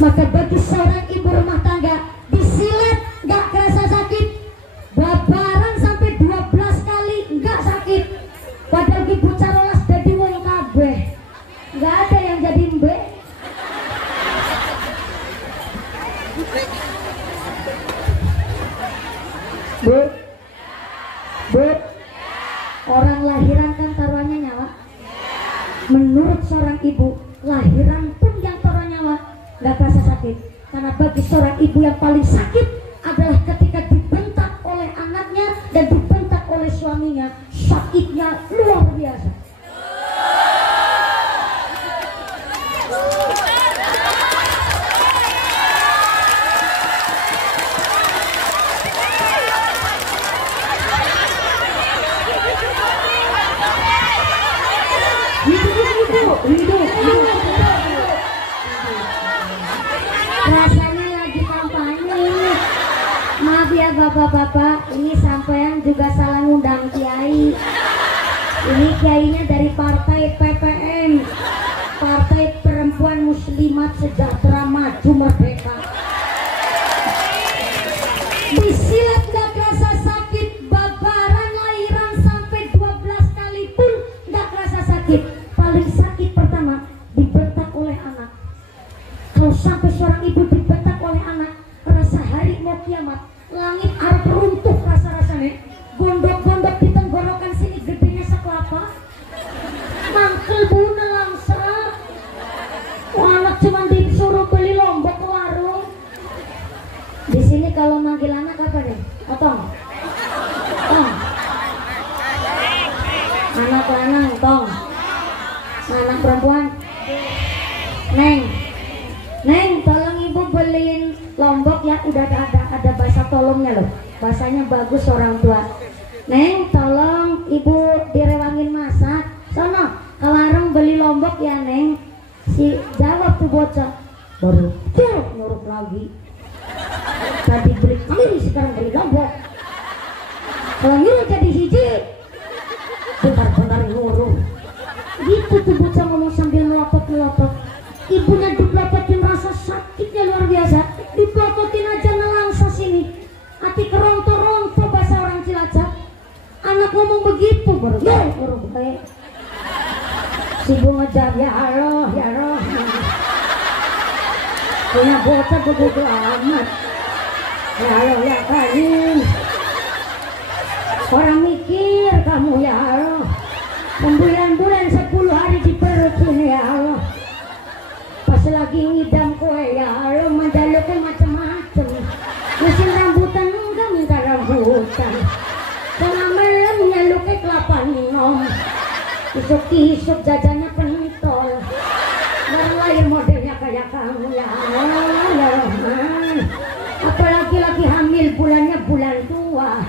Maka bagi seorang ibu rumah tangga, disilet nggak kerasa sakit, babaran sampai 12 kali nggak sakit. Padahal ibu carolas jadi wong kabeh, nggak ada yang jadi mbe. Bu, orang lahiran kan taruhannya nyawa. Menurut seorang ibu, lahiran pun yang taruh nyawa nggak terasa sakit. Karena bagi seorang ibu yang paling sakit adalah ketika dibentak oleh anaknya dan dibentak oleh suaminya. Sakitnya luar biasa. Rasanya lagi kampanye. Maaf ya bapak-bapak, ini sampean juga salah ngundang kiai. Ini kiainya dari partai PPM, Partai Perempuan Muslimat Sejahtera Maju Merdeka. Disilat gak kerasa sakit, babaran lahiran sampai 12 kali pun gak kerasa sakit. Paling sakit pertama dibentak oleh anak. Kalau sampai seorang ibu dibentak oleh anak, rasa hari mau kiamat, langit arep runtuh rasa-rasanya. Gondok-gondok di tenggorokan sini gedenya sekelapa, mangkel buna langsa. Anak cuma disuruh beli lombok ke warung. Di sini kalau manggil anak apa nih? Otong. Tong. Anak lanang tong. Anak perempuan Neng. Neng, tolong ibu beliin lombok ya. Udah ada bahasa tolongnya loh. Bahasanya bagus orang tua. Neng, tolong ibu direwangin masak. Sono, ke warung beli lombok ya Neng. Si jawab tuh bocah. Baru nyuruh lagi. Tadi beli kiri, sekarang beli lombok. Kalau nyuruh jadi hiji, bentar-bentar nyuruh. Gitu tuh bocah ngomong sambil melotot-melotot. Ibunya dipelototin, rasa sakitnya luar biasa. Dipelototin aja nelangsa sini. Hati keronto-ronto bahasa orang Cilacap. Anak ngomong begitu baru baik. Si ibu ngejar, ya Allah, ya Allah. Punya bocah begitu amat. Ya Allah, ya Karim. Orang mikir kamu ya Allah. Bulan-bulan 10 hari di perut ini ya Allah. Pas lagi ngidam kue ya Allah, menjaluknya macam-macam. Mesin rambutan enggak minta rambutan. Tengah malam nyaluknya kelapa nom. Isuk-isuk jajannya pentol. Baru lahir modelnya kayak kamu ya Allah, ya Rahman. Apalagi lagi hamil, bulannya bulan tua.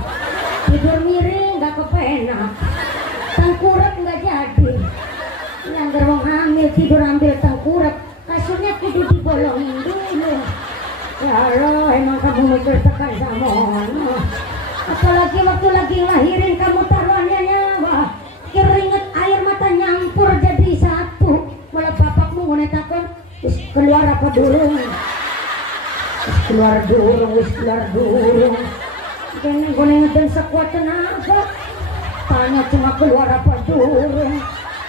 Tidur miring gak kepenak, tengkurap nggak jadi. Yang gerong hamil tidur ambil tengkurap, kasurnya kudu dibolongin dulu. Ya Allah, emang kamu mikir tekan sama Allah. Apalagi waktu lagi lahirin kamu taruhannya nyawa, keringet air mata nyampur jadi satu. Malah bapakmu ngonetakan, terus keluar apa durung? Keluar durung. Kayaknya gue ngeden sekuat kenapa? Tanya cuma keluar apa durung.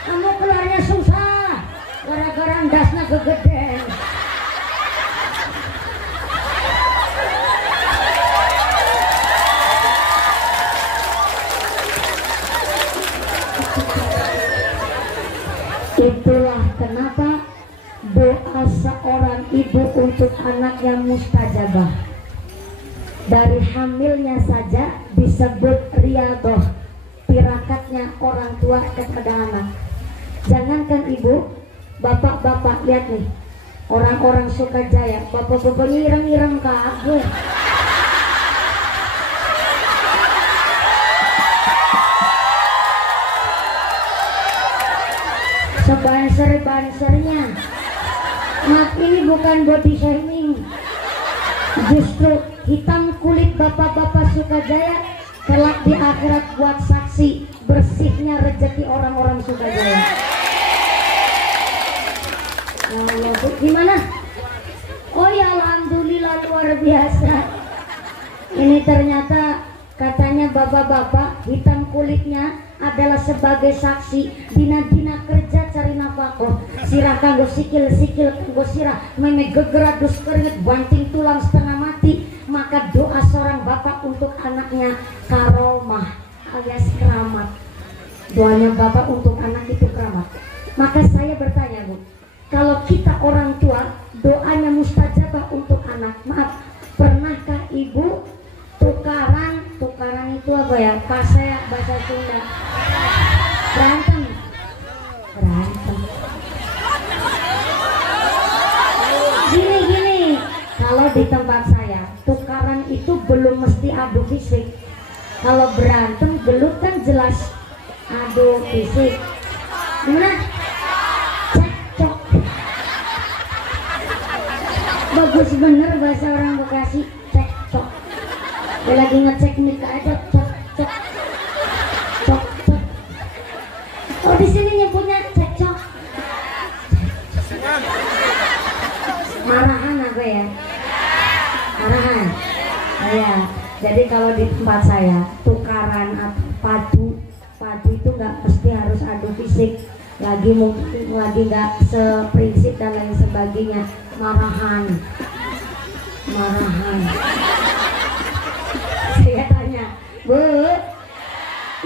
Kamu keluarnya susah, gara-gara ndasnya gegeden. Itulah kenapa doa seorang ibu untuk anak yang mustajabah. Dari hamilnya saja disebut riadoh, tirakatnya orang tua kepada anak. Jangankan ibu, bapak-bapak lihat nih, Orang-orang Sukajaya, bapak-bapaknya ireng-ireng kabeh. Sebanser-bansernya. Maaf, ini bukan body shaming. Justru hitam kulit bapak-bapak Sukajaya kelak di akhirat buat saksi bersihnya rezeki orang-orang Sukajaya. Gimana? Oh ya, alhamdulillah luar biasa. Ini ternyata katanya bapak-bapak hitam kulitnya adalah sebagai saksi dina-dina kerja cari nafkah. Sirah kanggo sikil-sikil kanggo sirah meme gegeradus keringet banting tulang setengah mati. Maka doa seorang bapak untuk anaknya karomah alias keramat. Doanya bapak untuk anak itu keramat. Maka saya bertanya, Bu, kalau kita orang tua doanya mustajabah untuk anak, maaf, pernahkah ibu tukaran itu apa ya, pasea bahasa Sunda, berantem gini, kalau di tempat saya tukaran itu belum mesti adu fisik. Kalau berantem gelut kan jelas adu fisik. Gimana? Cekcok. Bagus bener bahasa orang Bekasi, cekcok. Dia lagi ngecek mic aja, cok. Oh, di sini nyebutnya cekcok. Marahan apa ya? Marahan. Oh ya. Jadi kalau di tempat saya tukaran padu itu nggak mesti harus adu fisik. Lagi nggak seprinsip dan lain sebagainya. Marahan. Saya tanya, Bu,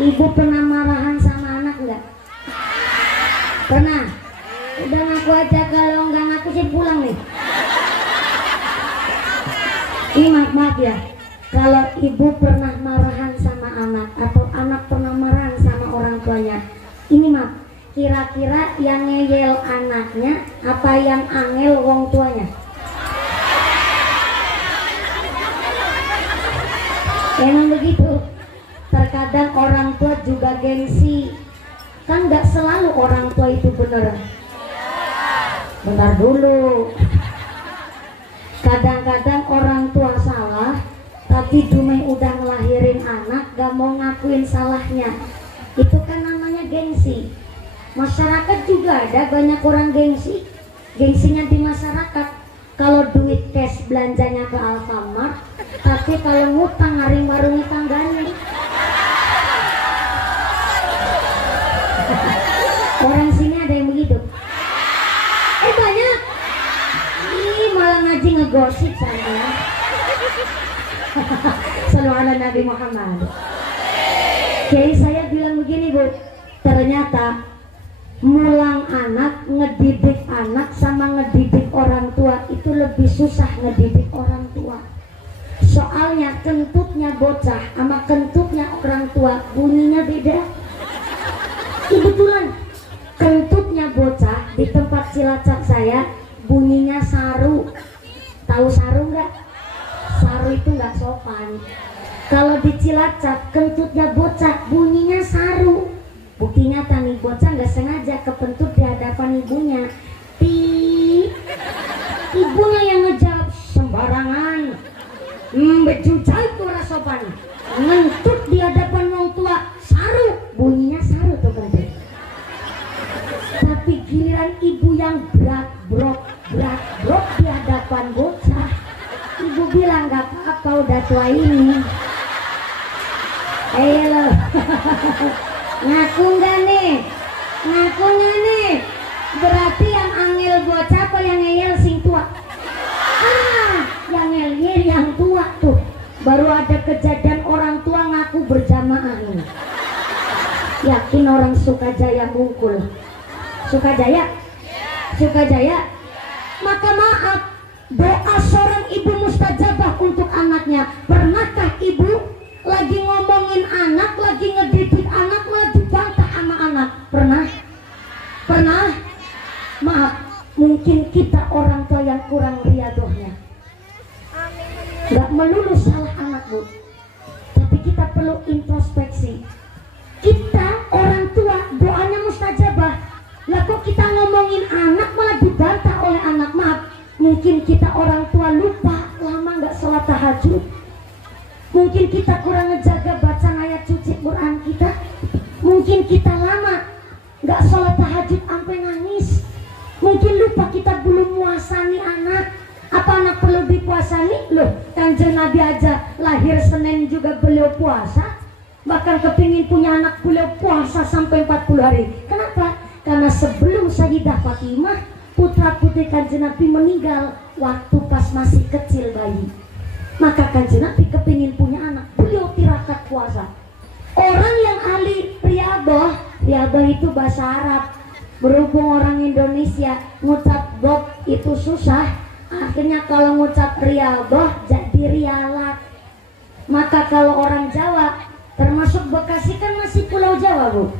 ibu pernah marahan sama anak nggak? Pernah? Udah ngaku aja, kalau nggak ngaku sih pulang nih. Ini maaf ya, kalau ibu pernah marahan sama anak atau anak pernah marahan sama orang tuanya, ini maaf, kira-kira yang ngeyel anaknya apa yang angel wong tuanya? Emang begitu. Terkadang orang tua juga gengsi. Kan gak selalu orang tua itu bener. Bentar dulu. Kadang-kadang orang tua salah, tapi dumeh udah ngelahirin anak gak mau ngakuin salahnya. Itu kan namanya gengsi. Masyarakat juga ada banyak orang gengsi. Gengsinya di masyarakat. Kalau duit cash belanjanya ke Alfamart, tapi kalau ngutang ngaring warung tangganya. Orang sini ada yang begitu. Banyak. Ih, malah ngaji ngegosip saya. Sallu ala Nabi Muhammad. Jadi saya bilang begini, Bu, ternyata mulang anak, ngedidik anak sama ngedidik orang tua itu lebih susah ngedidik orang tua. Soalnya kentutnya bocah sama kentutnya orang tua bunyinya beda. Kebetulan kentutnya bocah di tempat Cilacap saya bunyinya saru. Tahu saru nggak? Saru itu nggak sopan. Kalau di Cilacap kentutnya bocah bunyinya saru. Bukti nyata nih, bocah nggak sengaja kepentut di hadapan ibunya. Ibunya yang ngejawab sembarangan. Bejujal tuh rasopan. Ngentut di hadapan orang tua, saru. Bunyinya saru tuh kentut. Tapi giliran ibu yang brak-brok di hadapan bocah, ibu bilang nggak apa-apa udah tua ini. Ayo. Ngaku nggak nih? Berarti yang angel bocah apa yang ngeyel sing tua? Yang ngeyel yang tua tuh. Baru ada kejadian orang tua ngaku berjamaah ini. Yakin orang Sukajaya Bungkul? Sukajaya? Maka maaf, doa seorang ibu mustajabah untuk anaknya. Pernahkah ibu lagi ngomongin anak, lagi ngedidik anak, lagi bantah sama anak? Pernah? Maaf, mungkin kita orang tua nggak melulu salah anak Bu, tapi kita perlu introspeksi. Kita orang tua doanya mustajabah, lah kok kita ngomongin anak malah dibantah oleh anak. Maaf, mungkin kita orang tua lupa lama nggak sholat tahajud, mungkin kita kurang ngejaga baca ayat suci Quran kita, mungkin kita lama nggak sholat tahajud sampai nangis, mungkin lupa kita belum muasani anak. Apa anak perlu dipuasani? Loh, Kanjeng Nabi aja lahir Senin juga beliau puasa, bahkan kepingin punya anak beliau puasa sampai 40 hari. Kenapa? Karena sebelum Sayyidah Fatimah, putra putri Kanjeng Nabi meninggal waktu pas masih kecil bayi. Maka Kanjeng Nabi kepingin punya anak, beliau tirakat puasa. Orang yang ahli riyadhah itu bahasa Arab, berhubung orang Indonesia ngucap bob itu susah, akhirnya kalau ngucap riyadhah jadi rialat. Maka kalau orang Jawa, termasuk Bekasi kan masih Pulau Jawa Bu,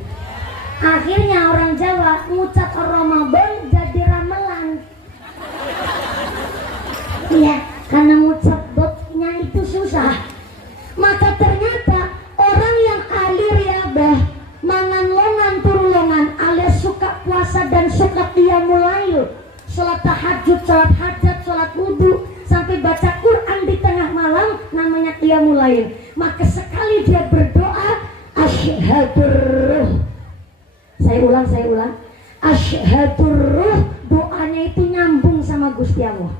akhirnya orang Jawa ngucap Ramadan jadi ramelan. Iya, karena ngucap bobnya itu susah. Maka ternyata orang yang ahli riyadhah, mangan longan turu longan, alias suka puasa dan suka qiyamul lail, sholat tahajud, sholat hajat, sholat wudhu, sampai baca Quran di tengah malam, namanya qiyamul lail. Maka sekali dia berdoa, asyhadur, saya ulang, asyhadur, doanya itu nyambung sama Gusti Allah.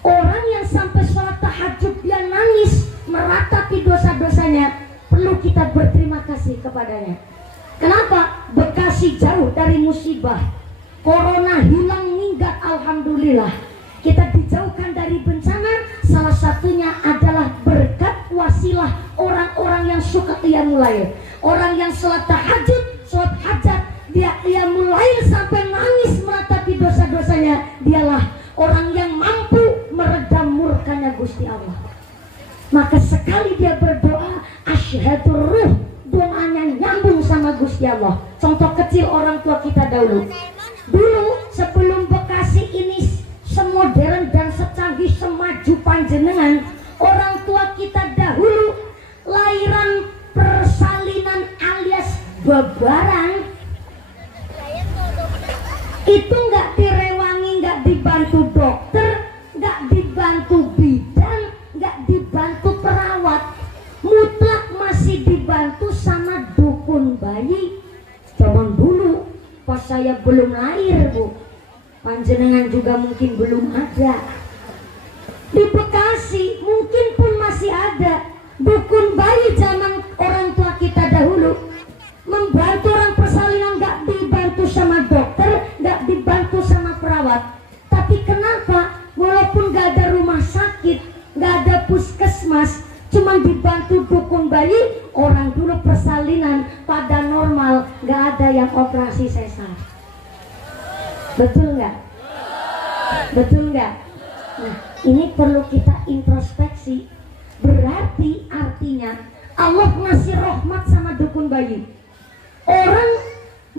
Orang yang sampai sholat tahajud dia nangis meratapi dosa-dosanya, perlu kita berterima kasih kepadanya. Kenapa? Bekasi jauh dari musibah, corona hilang minggat, alhamdulillah. Kita dijauhkan dari bencana, salah satunya adalah berkat wasilah orang-orang yang suka qiyamul lail. Orang yang sholat tahajud, sholat hajat, dia qiyamul lail sampai nangis meratapi dosa-dosanya, dialah orang yang mampu meredam murkanya Gusti Allah. Maka sekali dia berdoa asyhadur ruh, doanya nyambung sama Gusti Allah. Contoh kecil orang tua kita dahulu. Dulu sebelum Bekasi ini semodern dan secanggih semaju panjenengan, orang tua kita dahulu lahiran persalinan alias babaran itu nggak direwangi, nggak dibantu dokter, nggak dibantu bidan, nggak dibantu perawat, mutlak masih dibantu sama dukun bayi. Zaman dulu pas saya belum lahir Bu, panjenengan juga mungkin belum ada. Di Bekasi mungkin pun masih ada dukun bayi zaman orang tua kita dahulu, membantu orang persalinan, nggak dibantu sama dokter, nggak dibantu sama perawat. Tapi kenapa walaupun nggak ada rumah sakit, nggak ada puskesmas, cuma dibantu dukun bayi, orang dulu persalinan pada normal, nggak ada yang operasi sesar. Betul nggak? Betul nggak? Nah, ini perlu kita introspeksi. Berarti artinya Allah ngasih rahmat sama dukun bayi. Orang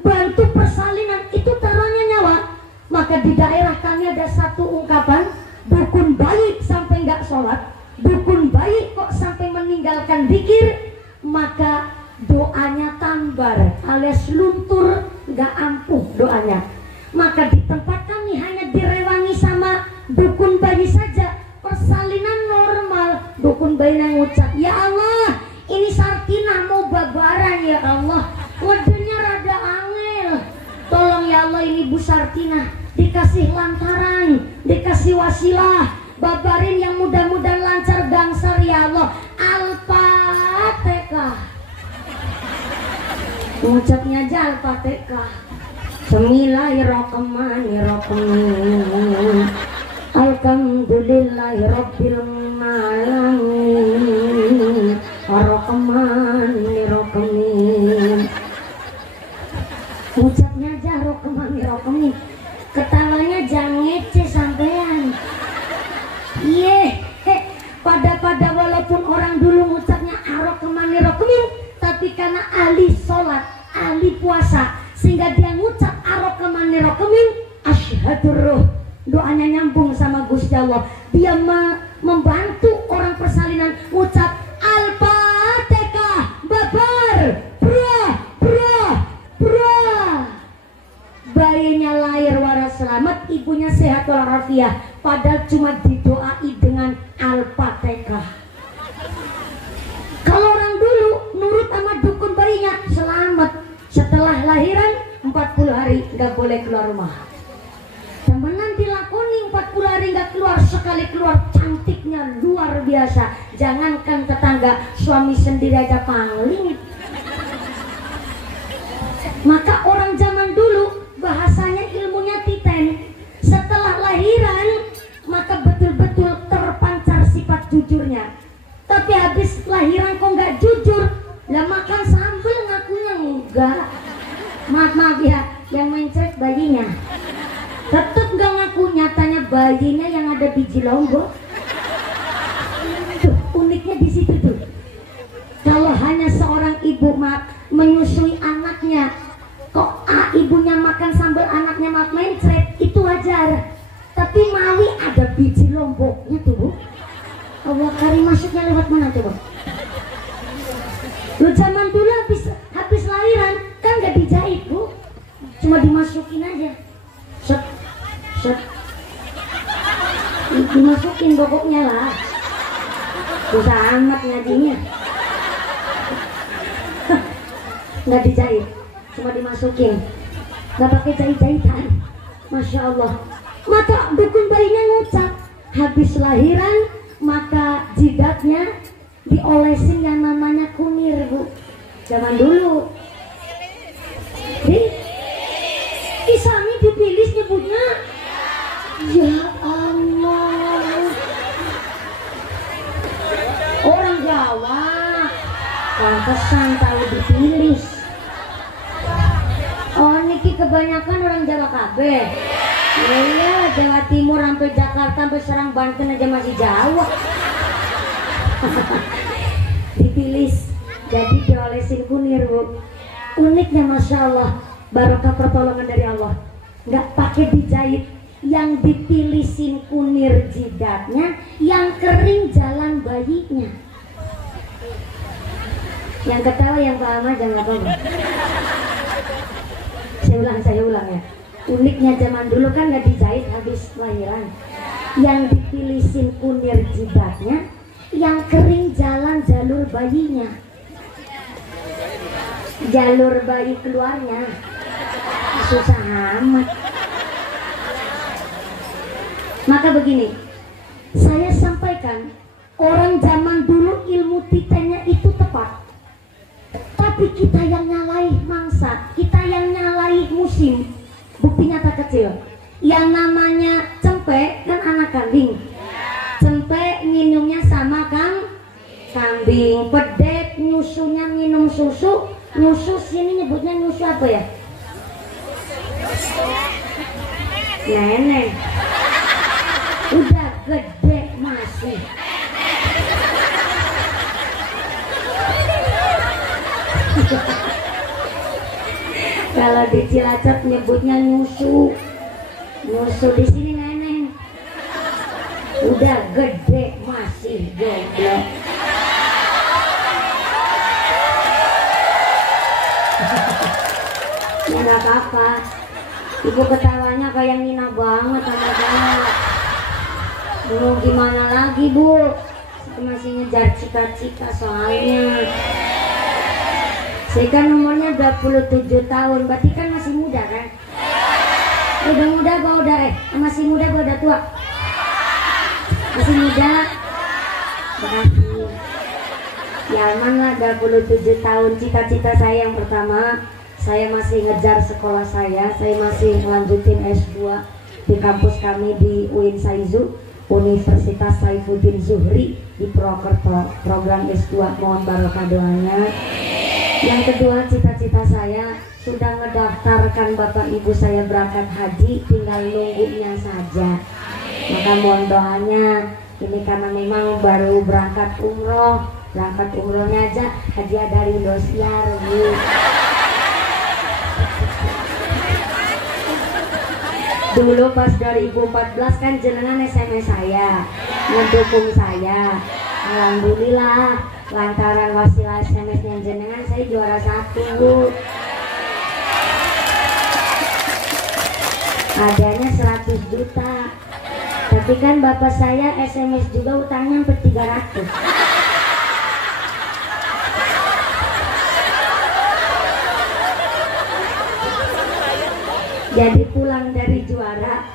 bantu persalinan itu taruhnya nyawa. Maka di daerah kami ada satu ungkapan, dukun bayi sampai nggak sholat, dukun bayi kok sampai meninggalkan zikir, maka doanya tambar alias luntur, nggak ampuh doanya. Maka di tempat kami hanya direwangi sama dukun bayi saja, persalinan normal. Dukun bayi yang ngucap, ya Allah ini Sartina mau babaran, ya Allah ngedenya rada angel, tolong ya Allah ini Bu Sartina dikasih lantaran, dikasih wasilah, babarin yang mudah-mudahan lancar gangsar ya Allah. Al-Fatihah, ngucapnya aja Al-Fatihah. Bismillahirrahmanirrahim. Alhamdulillahirabbil alamin. Ar-Rahmanir-Rahim. Ucapnya aja Ar-Rahmanir-Rahim. Ketawanya jangan ngece sampean. Iya, pada walaupun orang dulu ngucapnya Ar-Rahmanir-Rahim, tapi karena ahli sholat, ahli puasa, sehingga dia ngucap Ar-Rahmanir-Rahim, asyhadur ruh, doanya nyambung sama Gusti Allah. Dia membantu orang walafiah, padahal cuma didoai dengan Al-Fatihah. Kalau orang dulu nurut sama dukun bayinya selamat, setelah lahiran 40 hari nggak boleh keluar rumah. Temenan dilakoni 40 hari nggak keluar, sekali keluar cantiknya luar biasa. Jangankan tetangga, suami sendiri aja pangling. Maka orang zaman dulu bahasanya ilmunya titen. Setelah lahiran maka betul-betul terpancar sifat jujurnya. Tapi habis lahiran kok nggak jujur, lah makan sambal ngakunya enggak. Maaf ya, yang mencret bayinya tetep nggak ngaku, nyatanya bayinya yang ada biji lombok. Tuh, uniknya di situ tuh. Kalau hanya seorang ibu menyusui anaknya, kok ibunya makan sambal, anaknya mencret, itu wajar. Tapi Mawi ada biji lomboknya tuh, Bu. Allah karim, masuknya lewat mana coba? Lu zaman dulu habis lahiran kan nggak dijahit, Bu, cuma dimasukin aja. Set, set, dimasukin pokoknya lah. Susah amat ngajinya. Nggak dijahit, cuma dimasukin, nggak pakai jahit-jahitan. Masya Allah. Maka dukun bayinya ngucap, habis lahiran maka jidatnya diolesin yang namanya kunir, Bu. Zaman dulu Isami dipilih nyebutnya. Ya Allah, orang Jawa pantesan tahu dipilih. Oh niki kebanyakan orang Jawa kabeh. Iya, Jawa Timur sampai Jakarta sampai Serang Banten aja masih Jawa. Dipilih, jadi diolesin kunir, Bu. Uniknya Masya Allah, barokah pertolongan dari Allah. Nggak pakai dijahit, yang dipilisin kunir jidatnya, yang kering jalan bayinya. Yang ketawa yang paham aja nggak apa-apa. Saya ulang ya. Uniknya zaman dulu kan nggak dijahit habis lahiran, yang dipilisin kunir jidatnya, yang kering jalan jalur bayinya. Jalur bayi keluarnya susah amat. Maka begini, saya sampaikan, orang zaman dulu ilmu titennya itu tepat, tapi kita yang nyalai mangsa, kita yang nyalai musim. Bukti nyata kecil, yang namanya cempe kan anak kambing. Cempe minumnya sama kambing. Pedek nyusunya minum susu. Nyusu sini nyebutnya nyusu apa ya? Nenek. Udah gede masih. Kalau di Cilacap nyebutnya nyusu. Nyusu di sini nenek. Udah gede masih goblok. Ya nggak apa-apa. Ibu ketawanya kayak Nina banget sama saya. Mau gimana lagi, Bu? Saya masih ngejar cita-cita soalnya. Saya kan umurnya 27 tahun, berarti kan masih muda kan? Udah muda apa udah masih muda apa udah tua? Masih muda. Makasih. Ya aman lah, 27 tahun. Cita-cita saya yang pertama, saya masih ngejar sekolah saya masih melanjutin S2 di kampus kami di UIN Saizu, Universitas Saifuddin Zuhri di Purwokerto, program S2. Mohon barokah doanya. Yang kedua, cita-cita saya sudah mendaftarkan bapak ibu saya berangkat haji, tinggal nunggunya saja. Maka mohon doanya, ini karena memang baru berangkat umrohnya aja hadiah dari Indosiar, Bu. Dulu pas 2014 kan jenengan SMS saya, ngedukung saya. Alhamdulillah, lantaran wasilah SMS-nya jenengan saya juara 1, Bu. Adanya 100 juta. Tapi kan bapak saya SMS juga utangnya sampai 300. Jadi pulang dari juara,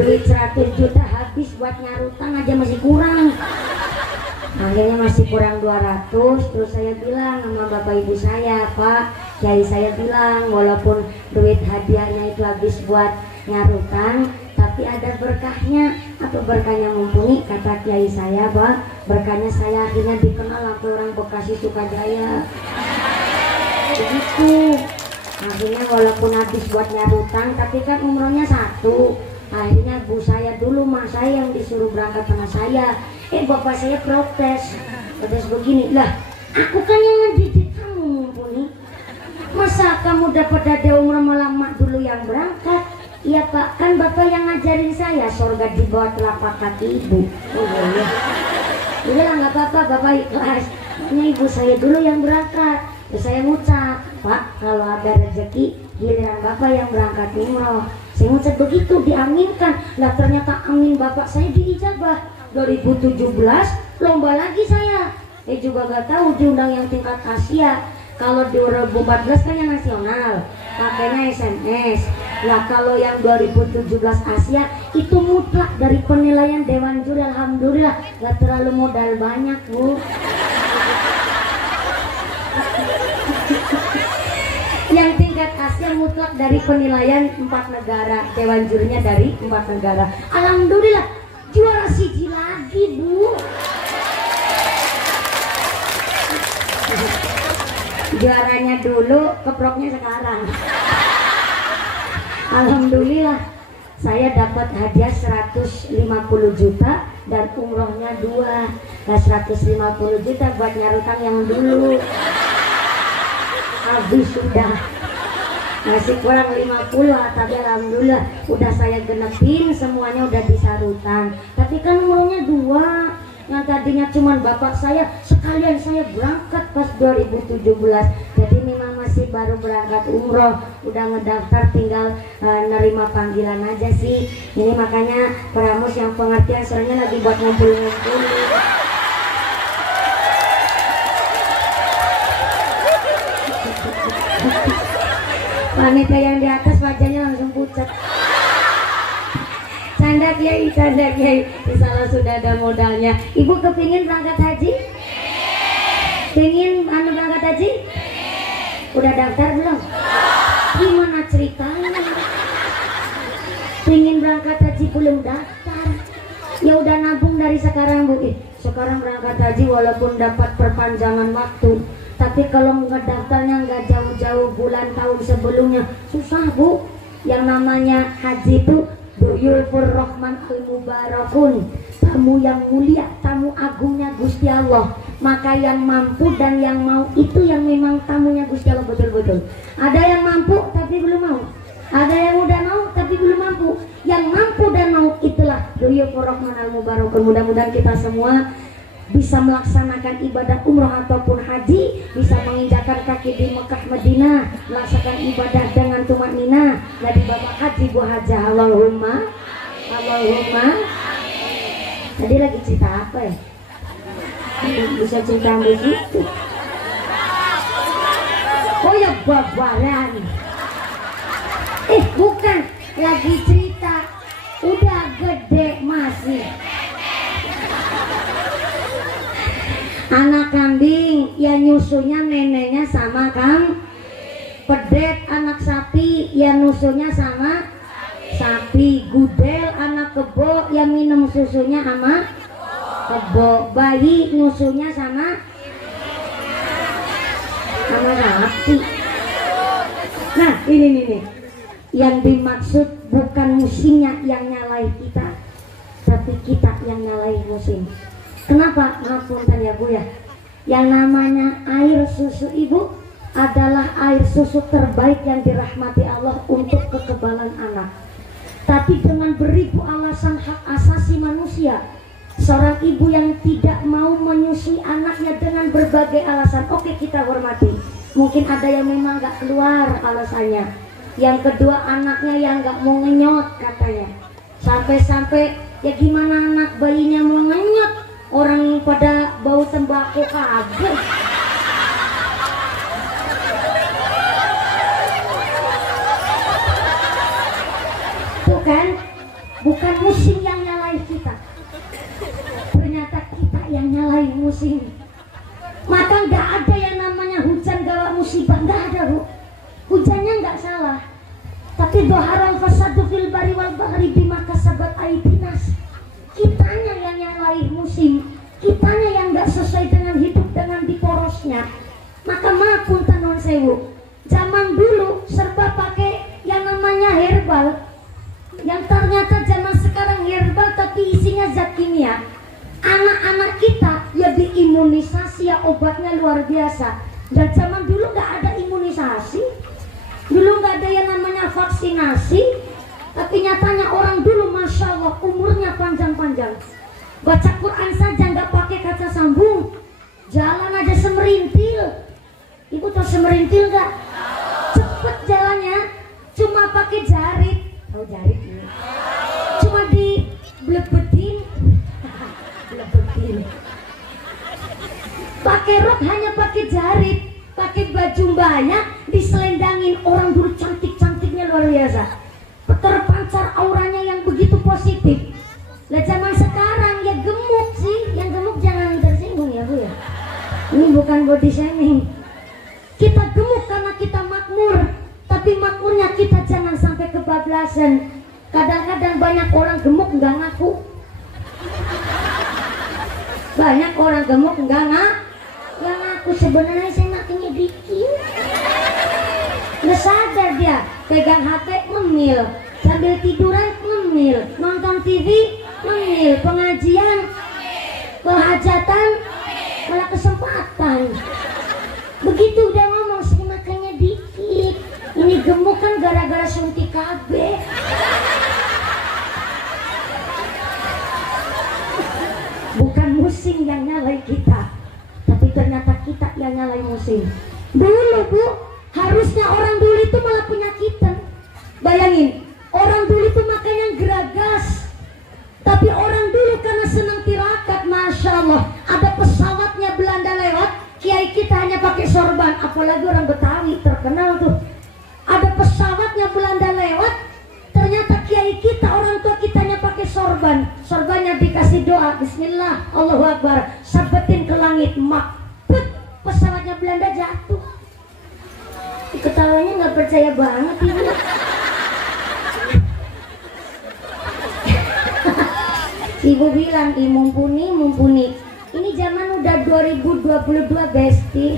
duit 100 juta habis buat nyarutang aja masih kurang. Akhirnya masih kurang 200. Terus saya bilang sama bapak ibu saya, Pak, kiai saya bilang walaupun duit hadiahnya itu habis buat nyarutang, tapi ada berkahnya. Apa berkahnya mumpuni? Kata kiai saya, Pak, berkahnya saya akhirnya dikenal sampai orang Bekasi Sukajaya. Begitu. Akhirnya walaupun habis buat nyarutang, tapi kan umrohnya 1. Akhirnya bu saya dulu, mak saya yang disuruh berangkat sama saya. Bapak saya protes begini, lah aku kan yang ngedidik kamu mumpuni, masa kamu dapat hadiah umroh malah mak dulu yang berangkat? Iya Pak, kan bapak yang ngajarin saya surga di bawah telapak kaki ibu. Iya. Bilang nggak apa-apa, bapak ikhlas. Ini ibu saya dulu yang berangkat. Terus saya ngucap, Pak, kalau ada rezeki giliran bapak yang berangkat umroh. Saya ngucap begitu, diaminkan. Lah ternyata amin bapak saya diijabah. 2017 lomba lagi saya. Juga gak tahu diundang yang tingkat Asia. Kalau 2014 kan yang nasional, pakainya SMS. Lah kalau yang 2017 Asia itu mutlak dari penilaian Dewan Juri. Alhamdulillah gak terlalu modal banyak bu. Yang tingkat Asia mutlak dari penilaian 4 negara, Dewan Jurinya dari 4 negara. Alhamdulillah juara siji lagi bu. Juaranya dulu, keproknya sekarang. Alhamdulillah saya dapat hadiah 150 juta dan umrohnya 2. Nah 150 juta buat nyarutang yang dulu habis sudah, masih kurang 50, tapi alhamdulillah udah saya genepin semuanya, udah disarutan. Tapi kan umurnya 2, yang tadinya cuman bapak saya, sekalian saya berangkat pas 2017. Jadi memang masih baru berangkat umroh, udah ngedaftar tinggal nerima panggilan aja sih. Ini makanya Pramus yang pengertian sebenarnya lagi buat ngumpul-ngumpul. Wanita yang di atas wajahnya langsung pucat. Canda kiai, canda kiai. Misalnya sudah ada modalnya. Ibu kepingin berangkat haji? Pingin berangkat haji? Udah daftar belum? Gimana ceritanya? Pingin berangkat haji belum daftar? Ya udah nabung dari sekarang bu. Sekarang berangkat haji walaupun dapat perpanjangan waktu, tapi kalau ngedaftarnya nggak jauh-jauh bulan tahun sebelumnya susah bu. Yang namanya haji itu Duyufur Rahman al-Mubarakun, tamu yang mulia, tamu agungnya Gusti Allah. Maka yang mampu dan yang mau itu yang memang tamunya Gusti Allah betul-betul. Ada yang mampu tapi belum mau, ada yang udah mau tapi belum mampu. Yang mampu dan mau itulah Duyufur Rahman al-Mubarakun. Mudah-mudahan kita semua bisa melaksanakan ibadah umroh ataupun haji, bisa menginjakkan kaki di Mekah Madinah, melaksanakan ibadah dengan tumakninah. Jadi bapak haji bu haja, Allahumma Allahumma. Tadi lagi cerita apa ya? Bisa cerita begitu. Oh ya babaran. Bukan lagi cerita, udah gede masih. Anak kambing ya nyusunya neneknya sama kang pedet. Anak sapi ya nyusunya sama sapi. Gudel anak kebo ya minum susunya sama kebo. Bayi nyusunya sama sapi. Nah ini nih yang dimaksud bukan musimnya yang nyalahi kita, tapi kita yang nyalahi musim. Kenapa? Ngapunten ya bu ya. Yang namanya air susu ibu adalah air susu terbaik yang dirahmati Allah untuk kekebalan anak. Tapi dengan beribu alasan hak asasi manusia, seorang ibu yang tidak mau menyusui anaknya dengan berbagai alasan, oke kita hormati. Mungkin ada yang memang gak keluar alasannya. Yang kedua anaknya yang gak mau ngenyot katanya. Sampai-sampai Ya gimana anak bayinya mau ngenyot, orang pada bau tembakau kagak. Tuh kan, bukan musim yang nyalain kita, ternyata kita yang nyalain musim. Maka nggak ada yang namanya hujan gawa musibah, nggak ada Bu. Hujannya nggak salah, tapi doharal fasadu fil bari wal bahri bima kasabat aidinas. Kitanya yang nyalain musim, kitanya yang nggak sesuai dengan hidup dengan diporosnya. Maka makun tanon sewu. Zaman dulu serba pakai yang namanya herbal, yang ternyata zaman sekarang herbal tapi isinya zat kimia. Anak-anak kita ya diimunisasi ya, obatnya luar biasa. Dan zaman dulu nggak ada imunisasi, dulu nggak ada yang namanya vaksinasi. Tapi nyatanya orang dulu masya Allah umurnya panjang-panjang. Baca Quran saja nggak pakai kaca sambung, jalan aja semerintil. Ibu tahu semerintil nggak? Cepet jalannya, cuma pakai jarit. Tahu jarit ini? Cuma di blebetin. Pakai rok hanya pakai jarit, pakai baju banyak, diselendangin. Orang dulu cantik-cantiknya luar biasa, terpancar auranya yang begitu positif. Lah zaman sekarang ya gemuk sih, yang gemuk jangan tersinggung ya Bu ya. Ini bukan body shaming. Kita gemuk karena kita makmur, tapi makmurnya kita jangan sampai kebablasan. Kadang-kadang banyak orang gemuk nggak ngaku. Banyak orang gemuk nggak ngaku, sebenarnya saya makannya dikit. Nggak sadar dia, pegang HP ngemil, sambil tiduran ngemil, nonton TV ngemil, pengajian, kehajatan, malah kesempatan. Begitu udah ngomong saya makannya dikit. Ini gemuk kan gara-gara suntik KB. Bukan musim yang nyalai kita, tapi ternyata kita yang nyalai musim. Dulu Bu, harusnya orang dulu itu malah penyakitan. Bayangin, orang dulu itu makanya geragas. Tapi orang dulu karena senang tirakat, masya Allah, ada pesawatnya Belanda lewat, kiai kita hanya pakai sorban. Apalagi orang Betawi terkenal tuh. Ada pesawatnya Belanda lewat, ternyata kiai kita, orang tua kita hanya pakai sorban. Sorbannya dikasih doa, Bismillah, Allahu Akbar, sabetin ke langit, makput, pesawatnya Belanda jatuh. Ketawanya nggak percaya banget ini. Ibu bilang, mumpuni. Ini zaman udah 2022 Besti.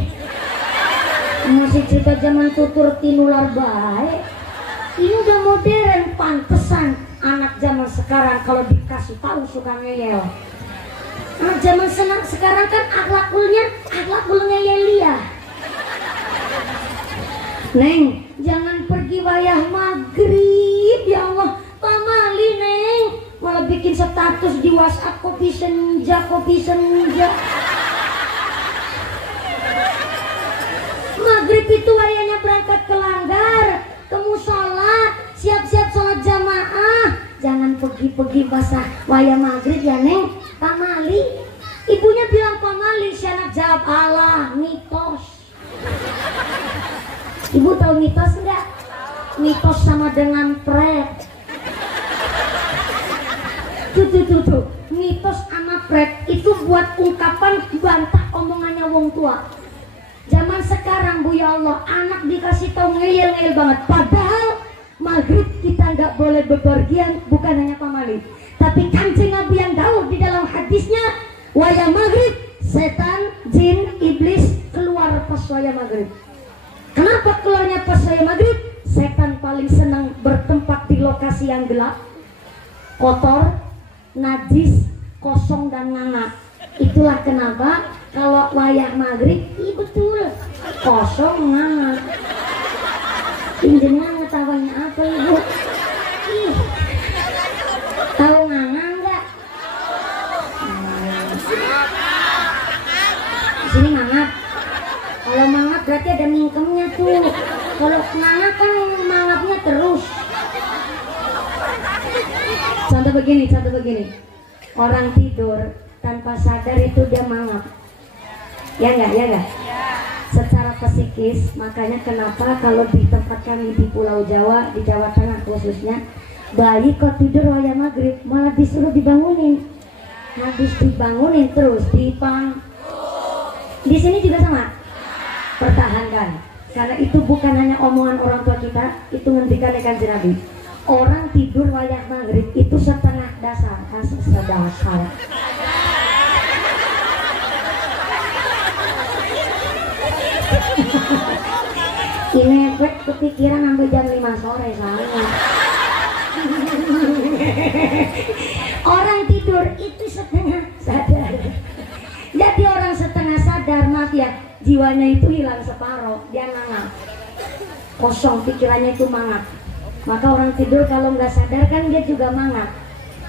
Masih cerita zaman tutur tinular baik. Ini udah modern, pantesan anak zaman sekarang kalau dikasih tahu suka ngeyel. Anak zaman sekarang kan akhlakulnya Yelia. Neng, jangan pergi wayah maghrib, ya Allah. Pamali Neng, malah bikin status di WhatsApp kopi senja. Maghrib itu wayahnya berangkat ke langgar, ke musola, siap-siap sholat jamaah. Jangan pergi-pergi basah wayah maghrib ya Neng. Pamali, ibunya bilang pamali, si anak jawab Allah, mitos. Ibu tahu mitos enggak? Mitos sama dengan pret. Tuh. Mitos sama pret itu buat ungkapan bantah omongannya wong tua. Zaman sekarang Bu ya Allah, anak dikasih tahu ngeyel banget. Padahal maghrib kita nggak boleh bepergian, bukan hanya pamali. Tapi Kanjeng Nabi yang tahu di dalam hadisnya, wayah maghrib setan, jin, iblis keluar pas wayah maghrib. Kenapa keluarnya pas wayah maghrib? Setan paling senang bertempat di lokasi yang gelap, kotor, najis, kosong dan nganga. Itulah kenapa kalau wayah maghrib, iya betul, kosong nganga. Pinjenengan ngetawanya apa Ibu? Ih, tahu nganga enggak? Sini mangap. Kalau mangap berarti ada mingkemnya tuh. Kalau nganga kan mangapnya terus. Contoh begini. Orang tidur tanpa sadar itu dia mangap. Ya enggak? Secara psikis, makanya kenapa kalau di tempat kami di Pulau Jawa, di Jawa Tengah khususnya, bayi kok tidur wayah maghrib malah disuruh dibangunin. Habis dibangunin terus di sini juga sama. Pertahankan, karena itu bukan hanya omongan orang tua kita, itu ngendikan Kanjeng Nabi. Orang tidur wayah maghrib itu setengah dasar. Ini efek kepikiran sampai jam 5 sore soalnya. Orang tidur itu setengah sadar. Jadi orang setengah sadar, maaf ya, jiwanya itu hilang separuh, dia mangap. Kosong, pikirannya itu mangap. Maka orang tidur kalau nggak sadar kan dia juga mangap.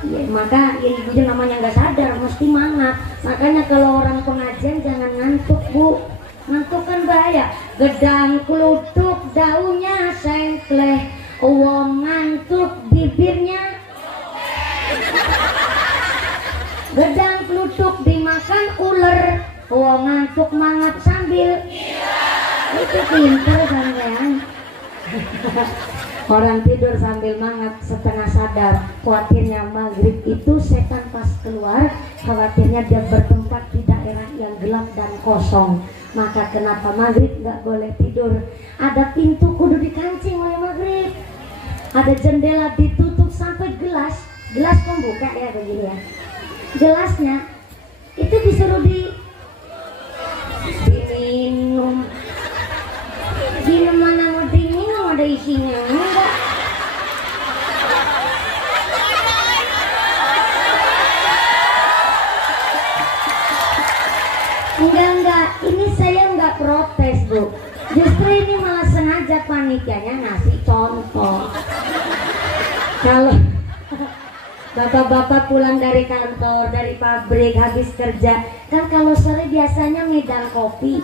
Ya, maka itu namanya nggak sadar, mesti mangap. Makanya kalau orang pengajian jangan ngantuk, Bu. Ngantuk kan bahaya. Gedang klutuk daunnya sengkleh, wong ngantuk bibirnya. Gedang klutuk dimakan ular, wong ngantuk mangap sambil. Itu pinter sampean. Orang tidur sambil mangap setengah sadar, khawatirnya maghrib itu setan pas keluar, khawatirnya dia bertempat di daerah yang gelap dan kosong. Maka kenapa maghrib nggak boleh tidur? Ada pintu kudu dikancing oleh maghrib, ada jendela ditutup sampai gelas pembuka ya begini ya, gelasnya itu disuruh diminum. Gimana mau diminum, ada isinya enggak? Enggak, ini saya enggak protes, Bu. Justru ini malah sengaja panitianya ngasih contoh. Kalau bapak-bapak pulang dari kantor, dari pabrik, habis kerja, kan kalau sore biasanya ngedang kopi,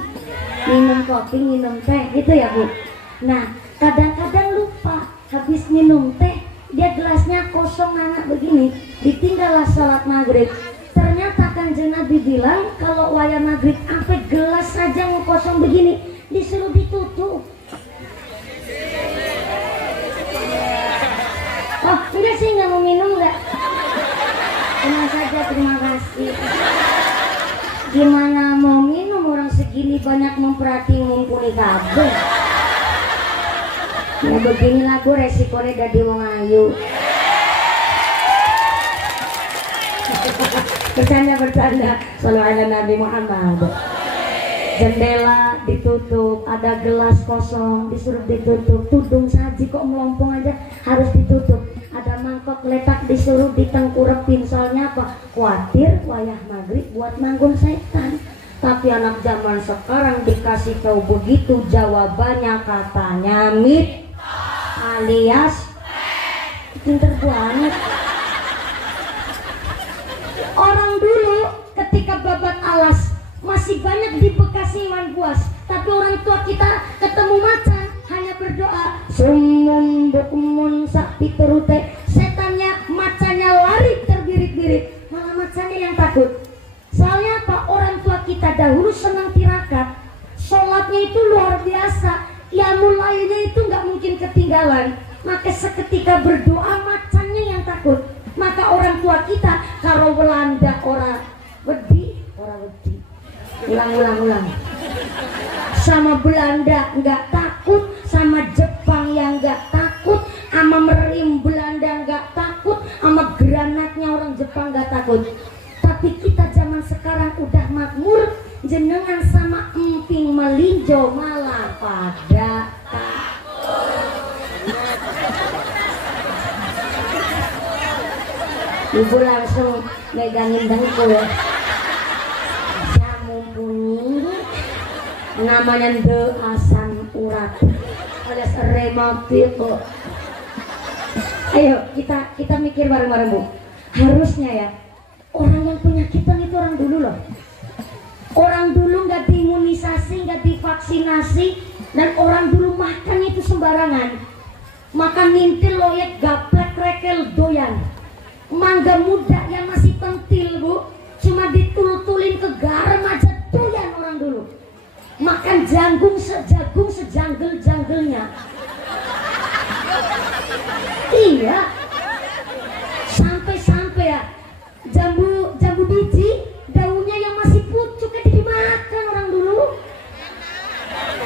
minum teh, gitu ya, Bu. Nah, kadang-kadang lupa, habis minum teh, dia gelasnya kosong anak begini, ditinggallah sholat maghrib. Ternyata Kanjeng Nabi bilang kalau wayah maghrib sampai gelas saja mau kosong begini disuruh ditutup. Oh enggak sih, nggak mau minum enggak? Tenang saja, terima kasih. Gimana mau minum orang segini banyak memperhatiin mumpuni kabeh. Ya beginilah gue resikonya dari wong ayu. Bercanda. Sallallahu ala Nabi Muhammad. Jendela ditutup, ada gelas kosong disuruh ditutup, tudung saji kok melompong aja harus ditutup, ada mangkok letak disuruh ditengkurepin. Soalnya apa? Khawatir wayah maghrib buat manggung setan. Tapi anak zaman sekarang dikasih tahu begitu, jawabannya katanya mit alias pinter banget. Orang dulu ketika babat alas masih banyak di Bekasi Iwan Buas, tapi orang tua kita ketemu macan hanya berdoa sumum bukmun sakti terute, setannya macannya lari terbirit-birit, malah macannya yang takut. Soalnya apa? Orang tua kita dahulu senang tirakat, sholatnya itu luar biasa, ya mulainya itu nggak mungkin ketinggalan. Maka seketika berdoa macannya yang takut. Maka orang tua kita kalau Belanda orang wedi, ulang sama Belanda nggak takut, sama Jepang yang nggak takut, sama merim Belanda nggak takut, sama granatnya orang Jepang nggak takut. Tapi kita zaman sekarang udah makmur, jenengan sama emping melinjo malah pada takut. Ibu langsung megangin dengkul. Saya mumpuni namanya de asam urat alias rematik. Ayo kita mikir bareng-bareng, Bu. Harusnya ya orang yang penyakitan itu orang dulu loh. Orang dulu nggak diimunisasi, nggak divaksinasi, dan orang dulu makan itu sembarangan. Makan nintil loyek gaplek rekel doyan. Mangga muda yang masih pentil bu, cuma ditul-tulin ke garam aja doyan orang dulu. Makan jagung sejanggel-janggelnya. Iya. Sampai ya jambu biji daunnya yang masih pucuk dimakan orang dulu.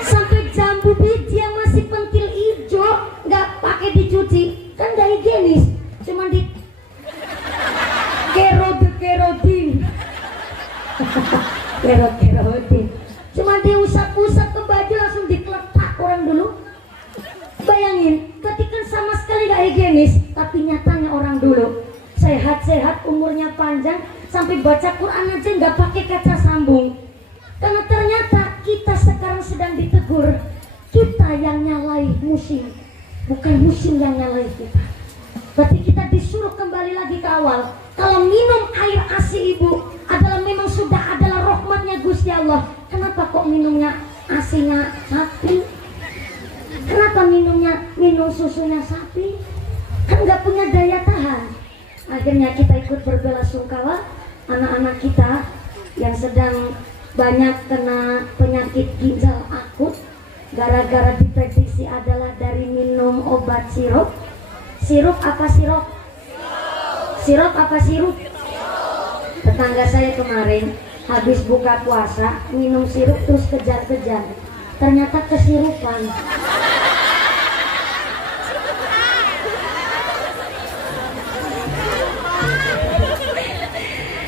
Sampai jambu biji yang masih pentil hijau nggak pakai dicuci, kan nggak higienis, cuma di kerodin cuma diusap-usap ke baju langsung dikeletak orang dulu. Bayangin, ketika sama sekali gak higienis, tapi nyatanya orang dulu sehat-sehat, umurnya panjang, sampai baca Quran aja nggak pakai kaca sambung. Karena ternyata kita sekarang sedang ditegur, kita yang nyalai musim, bukan musim yang nyalai kita. Berarti kita disuruh kembali lagi ke awal. Kalau minum air ASI ibu adalah memang sudah adalah rahmatnya Gusti Allah, kenapa kok minumnya ASInya sapi? Kenapa minum susunya sapi? Kan nggak punya daya tahan. Akhirnya kita ikut berbelasungkawa anak-anak kita yang sedang banyak kena penyakit ginjal akut gara-gara diprediksi adalah dari minum obat sirup. Sirup apa sirup? Sirup apa sirup? Tetangga saya kemarin habis buka puasa minum sirup terus kejar-kejar, ternyata kesirupan.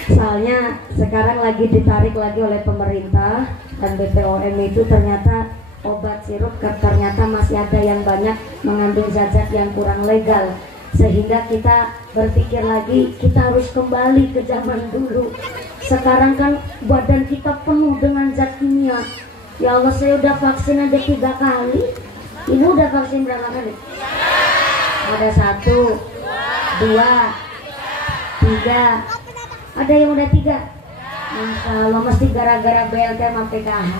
Soalnya sekarang lagi ditarik lagi oleh pemerintah dan BPOM itu ternyata obat sirup ternyata masih ada yang banyak mengandung zat-zat yang kurang legal, sehingga kita berpikir lagi kita harus kembali ke zaman dulu. Sekarang kan badan kita penuh dengan zat kimia. Ya Allah, saya udah vaksin aja 3 kali. Ibu udah vaksin berapa kali? Ada 1, 2, 3. Ada yang udah 3. Masya Allah, mesti gara-gara BLT sama PKH.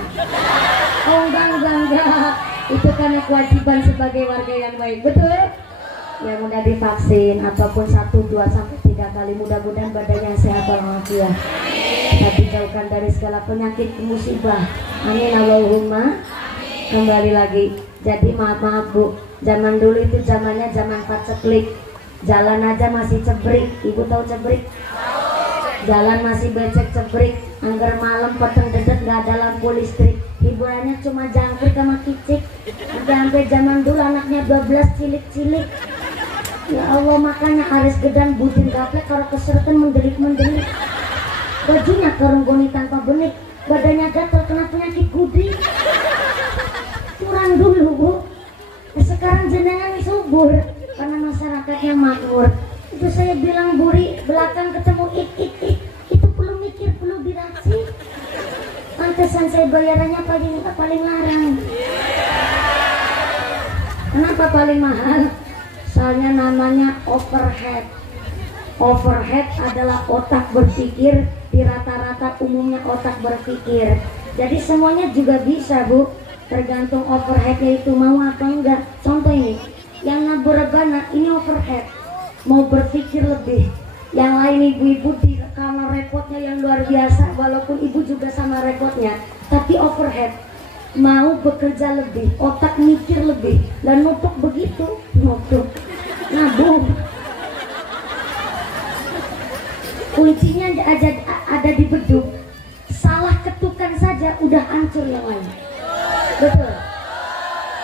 Oh enggak. Itu karena kewajiban sebagai warga yang baik, betul? Yang udah divaksin ataupun 1, 2, sampai 3 kali, mudah-mudahan badannya sehat walafiat. Kita dijauhkan dari segala penyakit musibah. Amin Allahumma. Kembali lagi. Jadi maaf bu, zaman dulu itu zamannya zaman paceklik. Jalan aja masih cebrik. Ibu tahu cebrik? Jalan masih becek cebrik. Angger malam peteng dedet gak ada lampu listrik. Hiburannya cuma jangkrik sama kicik. Sampai zaman dulu anaknya 12 cilik-cilik. Ya Allah, makanya Aris Gedan budin gaplek kalau keseretan mendelik-mendelik. Bajunya kerenggoni tanpa benik, badannya gatal kena penyakit gudi. Kurang dulu bu. Sekarang jenengan subur karena masyarakatnya makmur. Itu saya bilang buri belakang ketemu ik. Itu perlu mikir, perlu diracik. Pantesan saya bayarannya paling larang. Kenapa paling mahal? Soalnya namanya overhead. Overhead adalah otak berpikir, di rata-rata umumnya otak berpikir. Jadi semuanya juga bisa bu, tergantung overheadnya itu mau apa enggak. Contoh ini, yang nabur rebana ini overhead, mau berpikir lebih. Yang lain ibu-ibu karena repotnya yang luar biasa, walaupun ibu juga sama repotnya, tapi overhead, mau bekerja lebih, otak mikir lebih, dan nutuk begitu, nutuk, nabung. Kuncinya ada di beduk. Salah ketukan saja udah hancur yang lain. Betul?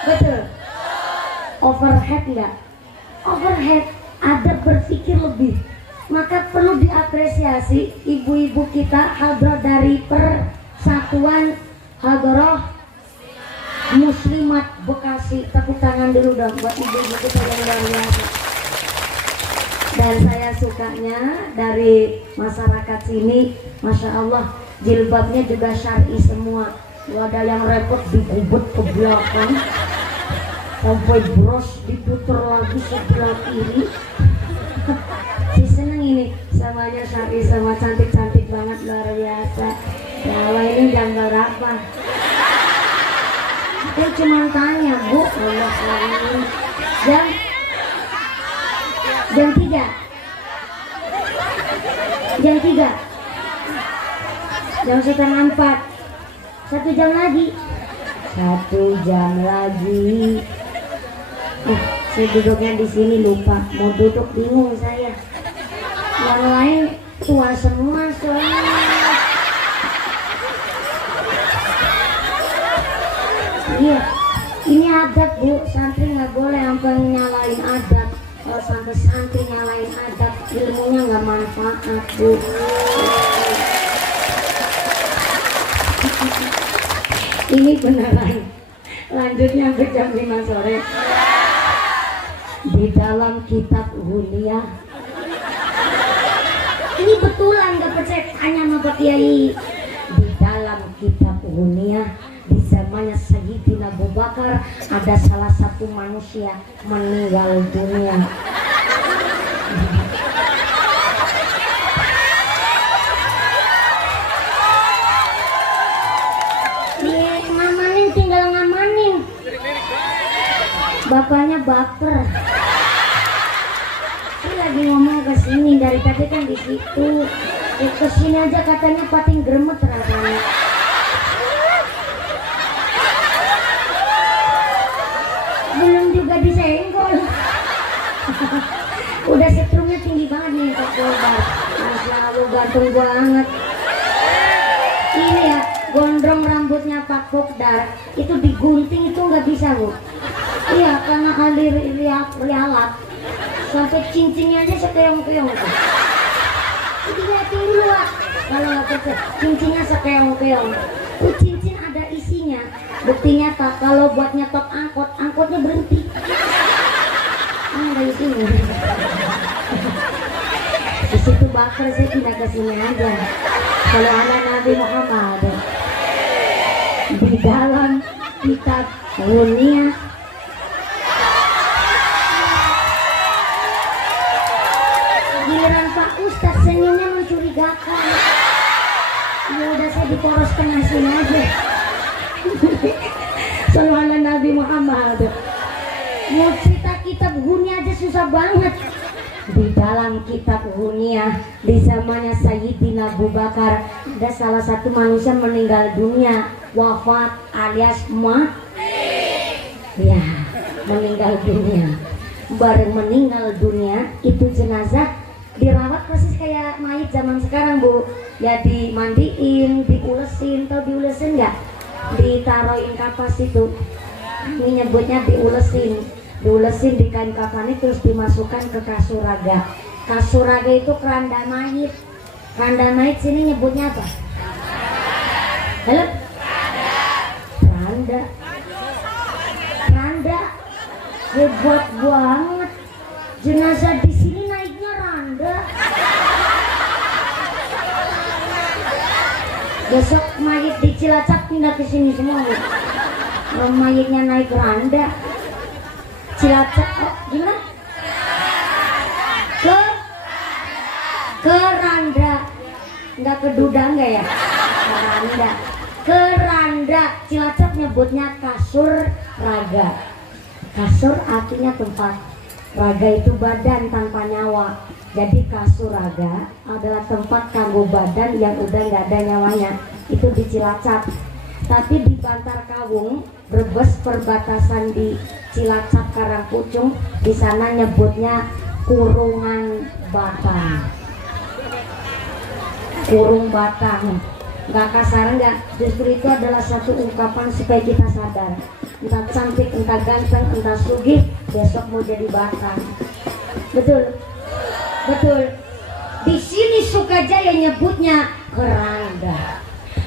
Betul? Overhead enggak? Overhead ada berpikir lebih. Maka perlu diapresiasi ibu-ibu kita hadroh dari Persatuan Hadroh Muslimat Bekasi. Tepuk tangan dulu dong buat ibu-ibu kita yang luar biasa. Dan saya sukanya dari masyarakat sini, Masya Allah, jilbabnya juga syar'i semua. Gak ada yang repot digubet ke belakang, sampai bros diputer lagi sebelah kiri. Si seneng ini, samanya syar'i, sama cantik-cantik banget, luar biasa. Ya Allah, ini gambar apa? Saya cuma tanya bu, Allah jam 3. Jam 3. Jam setengah 4. 1 jam lagi. 1 jam lagi. Saya duduknya di sini lupa. Mau duduk bingung saya. Yang lain tua semua soalnya. Iya, ini adat Bu, santri nggak boleh sampai nyalain adat. Kalau sampai santri nyalain adat, ilmunya nggak manfaat Bu. Ini beneran. Lanjutnya sampai jam 5 sore. Di dalam kitab Hunia. Ini betulan, nggak percaya tanya sama Pak Kiai. Di dalam kitab Hunia, di zamannya Sayyidina Abu Bakar, ada salah satu manusia meninggal dunia. Ngamanin, tinggal ngamanin. Bapaknya baper. Saya lagi ngomong ke sini, dari tadi kan di situ. Ke sini aja katanya pating gremet rasanya. Belum juga disenggol. Udah setrumnya tinggi banget nih Pak Kobar. Masya Allah gantung banget. Ini ya gondrong rambutnya Pak Kokdar itu digunting itu nggak bisa Bu. Iya karena alir rialat sampai cincinnya aja sekeong-keong. Dilihatin dulu Pak. Kalau nggak percaya cincinnya sekeong-keong. Cincin ada isinya. Buktinya tak kalau buat nyetok angkot, angkotnya berhenti. Ada isinya. Di situ bakar saya pindah ke sini aja. Kalau anak Nabi Muhammad di dalam kitab Hunia. Giliran Pak Ustadz senyumnya mencurigakan. Ya udah saya diporos tengah sini aja. Sallallahu Nabi Muhammad. Mau cerita kitab Hunia aja susah banget. Di dalam kitab Hunia, di zamannya Sayyidina Abu Bakar, ada salah satu manusia meninggal dunia, wafat alias ya, meninggal dunia. Baru meninggal dunia, itu jenazah dirawat persis kayak mayit zaman sekarang Bu. Ya dimandiin, diulesin, tau diulesin nggak? Ditaruhin kapas itu, ini nyebutnya diulesin di kain kafan terus dimasukkan ke kasuraga. Kasuraga itu keranda mayit. Keranda mayit sini nyebutnya apa? Halo? Keranda. Keranda. Hebat banget. Jenazah di sini naiknya randa. Besok mayit di Cilacap pindah ke sini semua. Mayitnya naik randa. Cilacap, oh, gimana? Keranda, nggak ke Duda nggak ya? Keranda, Cilacap nyebutnya kasur raga. Kasur artinya tempat, raga itu badan tanpa nyawa. Jadi kasur raga adalah tempat kanggo badan yang udah nggak ada nyawanya. Itu di Cilacap. Tapi di Bantar Kawung, Brebes perbatasan di Cilacap Karangpucung, di sana nyebutnya kurungan batang. Kurung batang. Gak kasar enggak, justru itu adalah satu ungkapan supaya kita sadar. Entah cantik, entah ganteng, entah sugih, besok mau jadi batang. Betul? Betul. Di sini Sukajaya nyebutnya keranda.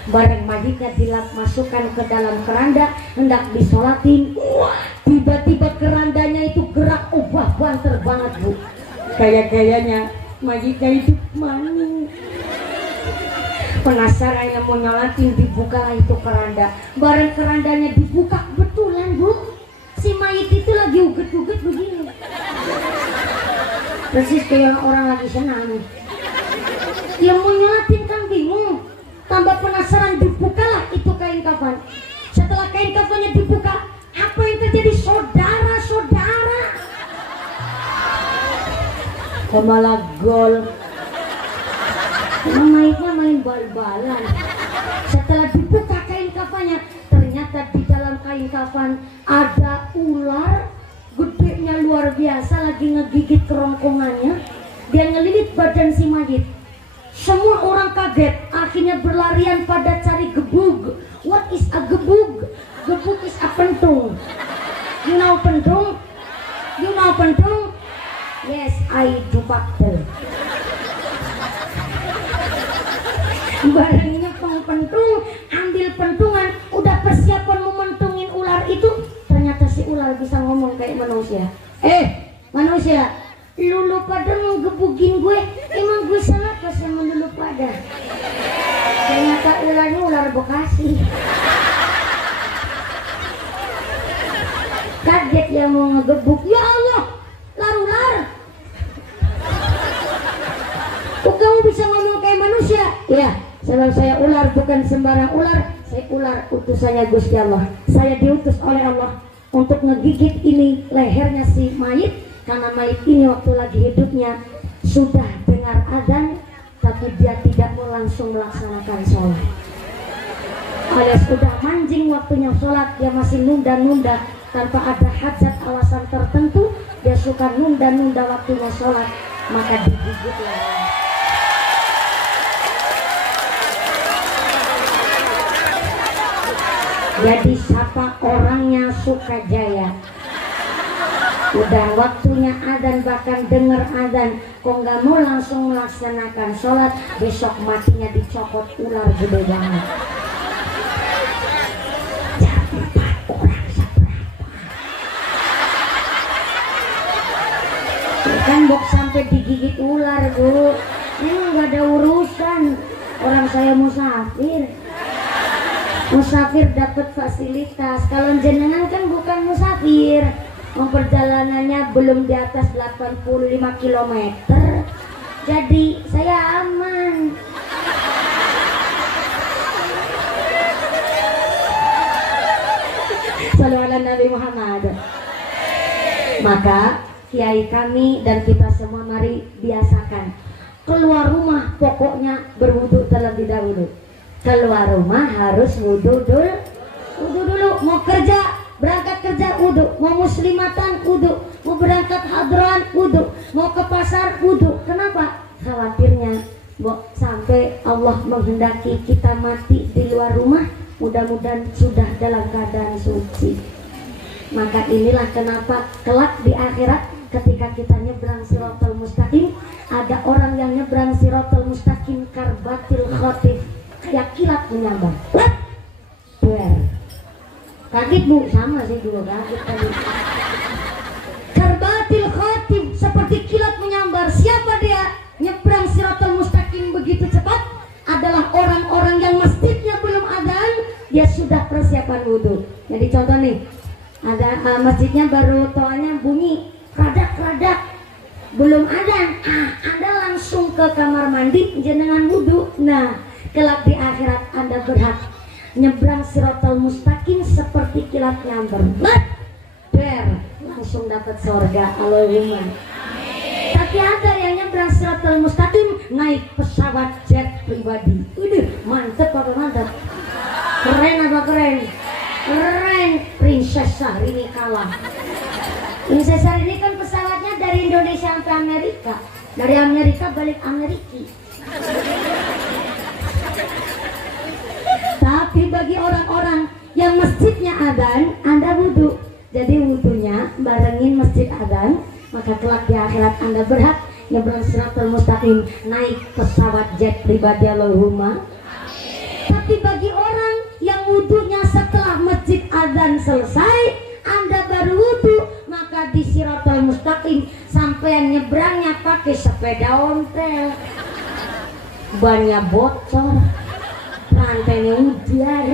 Bareng mayitnya masukkan ke dalam keranda, hendak disolatin. Tiba-tiba kerandanya itu gerak, ubah banter banget Bu. Kayak-kayaknya mayitnya hidup maning. Penasaran yang mau nyolatin, dibukalah itu keranda. Bareng kerandanya dibuka, betulan Bu, si mayit itu lagi uget-uget begini. Persis kayak orang lagi senang. Yang mau nyolatin kan bingung. Tambah penasaran, dibukalah itu kain kafan. Setelah kain kafannya dibuka, apa yang terjadi saudara-saudara? Kemala gol. Mayitnya main bal-balan. Setelah dibuka kain kafannya, ternyata di dalam kain kafan ada ular gedenya luar biasa lagi ngegigit kerongkongannya. Dia ngelilit badan si mayit. Semua orang kaget, akhirnya berlarian pada cari gebug. What is a gebug? Gebug is a pentung. You know pentung? You know pentung? Yes, I do baktel. Barangnya pentung, ambil pentungan, udah persiapan mementungin ular itu. Ternyata si ular bisa ngomong kayak manusia. Manusia, lu pada ngegebugin gue, emang gue salah apa sama lu pada? Ternyata ularnya ular Bekasi. Kaget ya mau ngegebuk, ya Allah, ular. Kok kamu bisa ngomong kayak manusia? Ya, sebab saya ular bukan sembarang ular. Saya ular utusannya Gusti Allah. Saya diutus oleh Allah untuk ngegigit ini lehernya si mayit. Karena mayit ini waktu lagi hidupnya sudah dengar adzan, tapi dia tidak mau langsung melaksanakan sholat. Alias sudah manjing waktunya sholat, dia masih nunda-nunda tanpa ada hajat alasan tertentu. Dia suka nunda-nunda waktunya sholat, maka digigitlah. Jadi siapa orangnya Sukajaya? Udah waktunya adzan, bahkan dengar adzan, kok nggak mau langsung melaksanakan sholat, besok matinya dicopot ular gede banget. Jadi 4 orang seberapa? Kan bok sampai digigit ular, Bu. Ini nggak ada urusan. Orang saya musafir. Musafir dapat fasilitas. Kalau jenengan kan bukan musafir. Perjalanannya belum di atas 85 km. Jadi saya aman. Shallallahu ala Nabi Muhammad. Maka kiai kami dan kita semua mari biasakan keluar rumah pokoknya berwudu terlebih dahulu. Keluar rumah harus wudu dulu. Mau kerja, berangkat kerja wudu, mau muslimatan wudu, mau berangkat hadran wudu, mau ke pasar wudu. Kenapa? Khawatirnya sampai Allah menghendaki kita mati di luar rumah, mudah-mudahan sudah dalam keadaan suci. Maka inilah kenapa kelak di akhirat ketika kita nyebrang Siratal Mustaqim, ada orang yang nyebrang Siratal Mustaqim karbatil khotif, kayak kilat menyambar. Kaget Bu, sama sih dua kaget tadi. Karbatil khotif, seperti kilat menyambar. Siapa dia? Nyebrang Siratal Mustaqim begitu cepat adalah orang-orang yang masjidnya belum adzan, dia sudah persiapan wudhu. Jadi contoh nih, ada masjidnya baru toanya bunyi radak-radak, belum adzan, Anda langsung ke kamar mandi jenengan wudhu. Nah, kelak di akhirat Anda berhak nyebrang Siratal Mustaqim seperti kilat nyamber. Langsung dapat surga. Allahumma. Tapi ada yang nyebrang Siratal Mustaqim naik pesawat jet pribadi. Mantep apa mantep? Keren apa keren? Keren. Princess Syahrini kalah. Princess Syahrini kan pesawatnya dari Indonesia sampai Amerika, dari Amerika balik Amerika. Tapi bagi orang-orang yang masjidnya adzan, Anda wudhu. Jadi wudhunya barengin masjid adzan, maka kelak di akhirat Anda berhak nyebrang Siratal Mustaqim naik pesawat jet pribadi. Allahumma. Tapi bagi orang yang wudhunya setelah masjid adzan selesai, Anda baru wudhu, maka di Siratal Mustaqim sampai nyebrangnya pakai sepeda ontel, bannya bocor, rantainya ujar,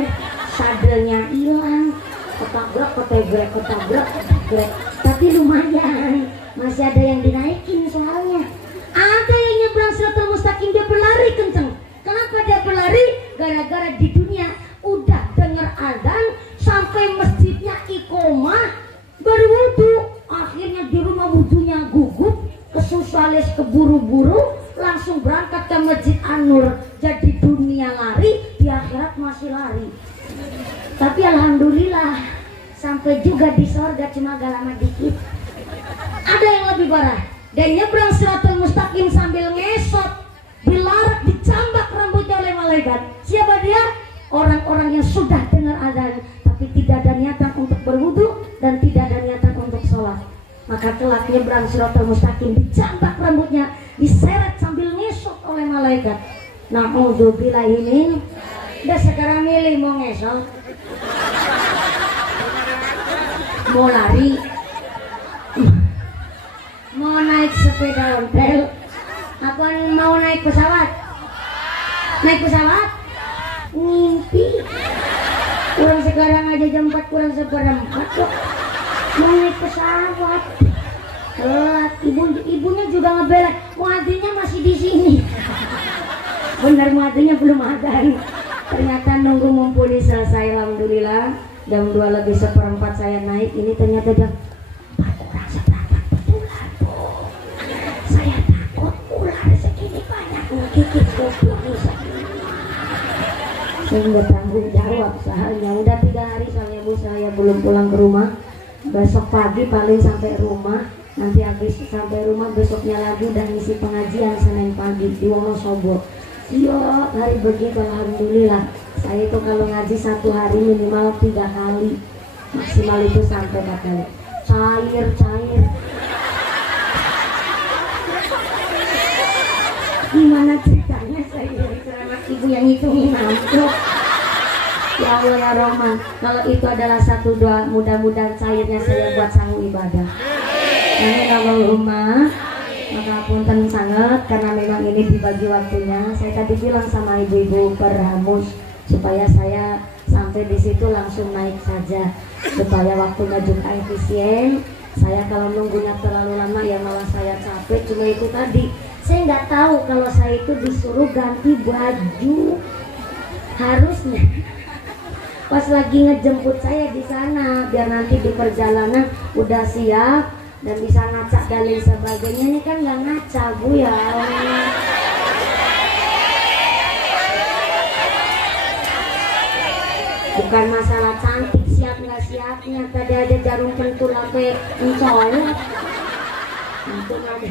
sadelnya hilang, ketabrak. Tapi lumayan, masih ada yang dinaikin soalnya. Ada yang nyebrang Siratal Mustaqim dia berlari kenceng. Kenapa dia berlari? Gara-gara di dunia udah denger adzan sampai masjidnya iqomah baru wudhu. Akhirnya di rumah wudhunya gugup, kesusalis keburu-buru, langsung berangkat ke Masjid An-Nur. Jadi dunia lari, di akhirat masih lari. Tapi alhamdulillah sampai juga di sorga, cuma agak lama dikit. Ada yang lebih parah, dia nyebrang Siratal Mustaqim sambil ngesot, dilarak, dicambak rambutnya oleh malaikat. Siapa dia? Orang-orang yang sudah dengar azan tapi tidak ada niatan untuk berwudu dan tidak ada niatan untuk sholat. Maka kelak nyebrang Siratal Mustaqim, dicambak rambutnya, diseret sambil ngesot oleh malaikat. Na'udzubillahi min. Udah sekarang milih mau ngesot, mau lari, mau naik sepeda ontel, apa mau naik pesawat? Naik pesawat? Ngimpi. Kurang sekarang aja jam 4 kurang seperempat kok. Mau naik pesawat. Ibunya juga ngebelak. Muadzinnya masih di sini. Benar, muadzinnya belum ada. Ternyata nunggu mumpuni selesai, alhamdulillah. Jam 2 lebih seperempat saya naik. Ini ternyata jam 4 kurang seperempat betulan, Bu. Saya takut ular segini banyak menggigit goblok nih. Saya nggak tanggung jawab soalnya. Udah 3 hari soalnya Bu saya belum pulang ke rumah. Besok pagi paling sampai rumah. Nanti habis sampai rumah besoknya lagi udah ngisi pengajian Senin pagi di Wonosobo. Iya, hari begitu alhamdulillah. Saya itu kalau ngaji 1 hari minimal 3 kali, maksimal itu sampai 4 kali. Cair. Gimana ceritanya saya jadi ceramah ibu yang ngitungin amplop. Ya Allah ya Rahman, kalau itu adalah satu doa, mudah-mudahan cairnya saya buat sanggup ibadah. Amin Allahumma. Maka punten sangat karena memang ini dibagi waktunya. Saya tadi bilang sama ibu-ibu perhamus supaya saya sampai di situ langsung naik saja supaya waktunya juga efisien. Saya kalau nunggunya terlalu lama ya malah saya capek. Cuma itu tadi saya nggak tahu kalau saya itu disuruh ganti baju. Harusnya pas lagi ngejemput saya di sana biar nanti di perjalanan udah siap dan bisa ngacak dan lain sebagainya. Ini kan nggak ngaca Bu ya. Bukan masalah cantik siap nggak siapnya, tadi ada jarum pentul sampai mencolok. Untung ada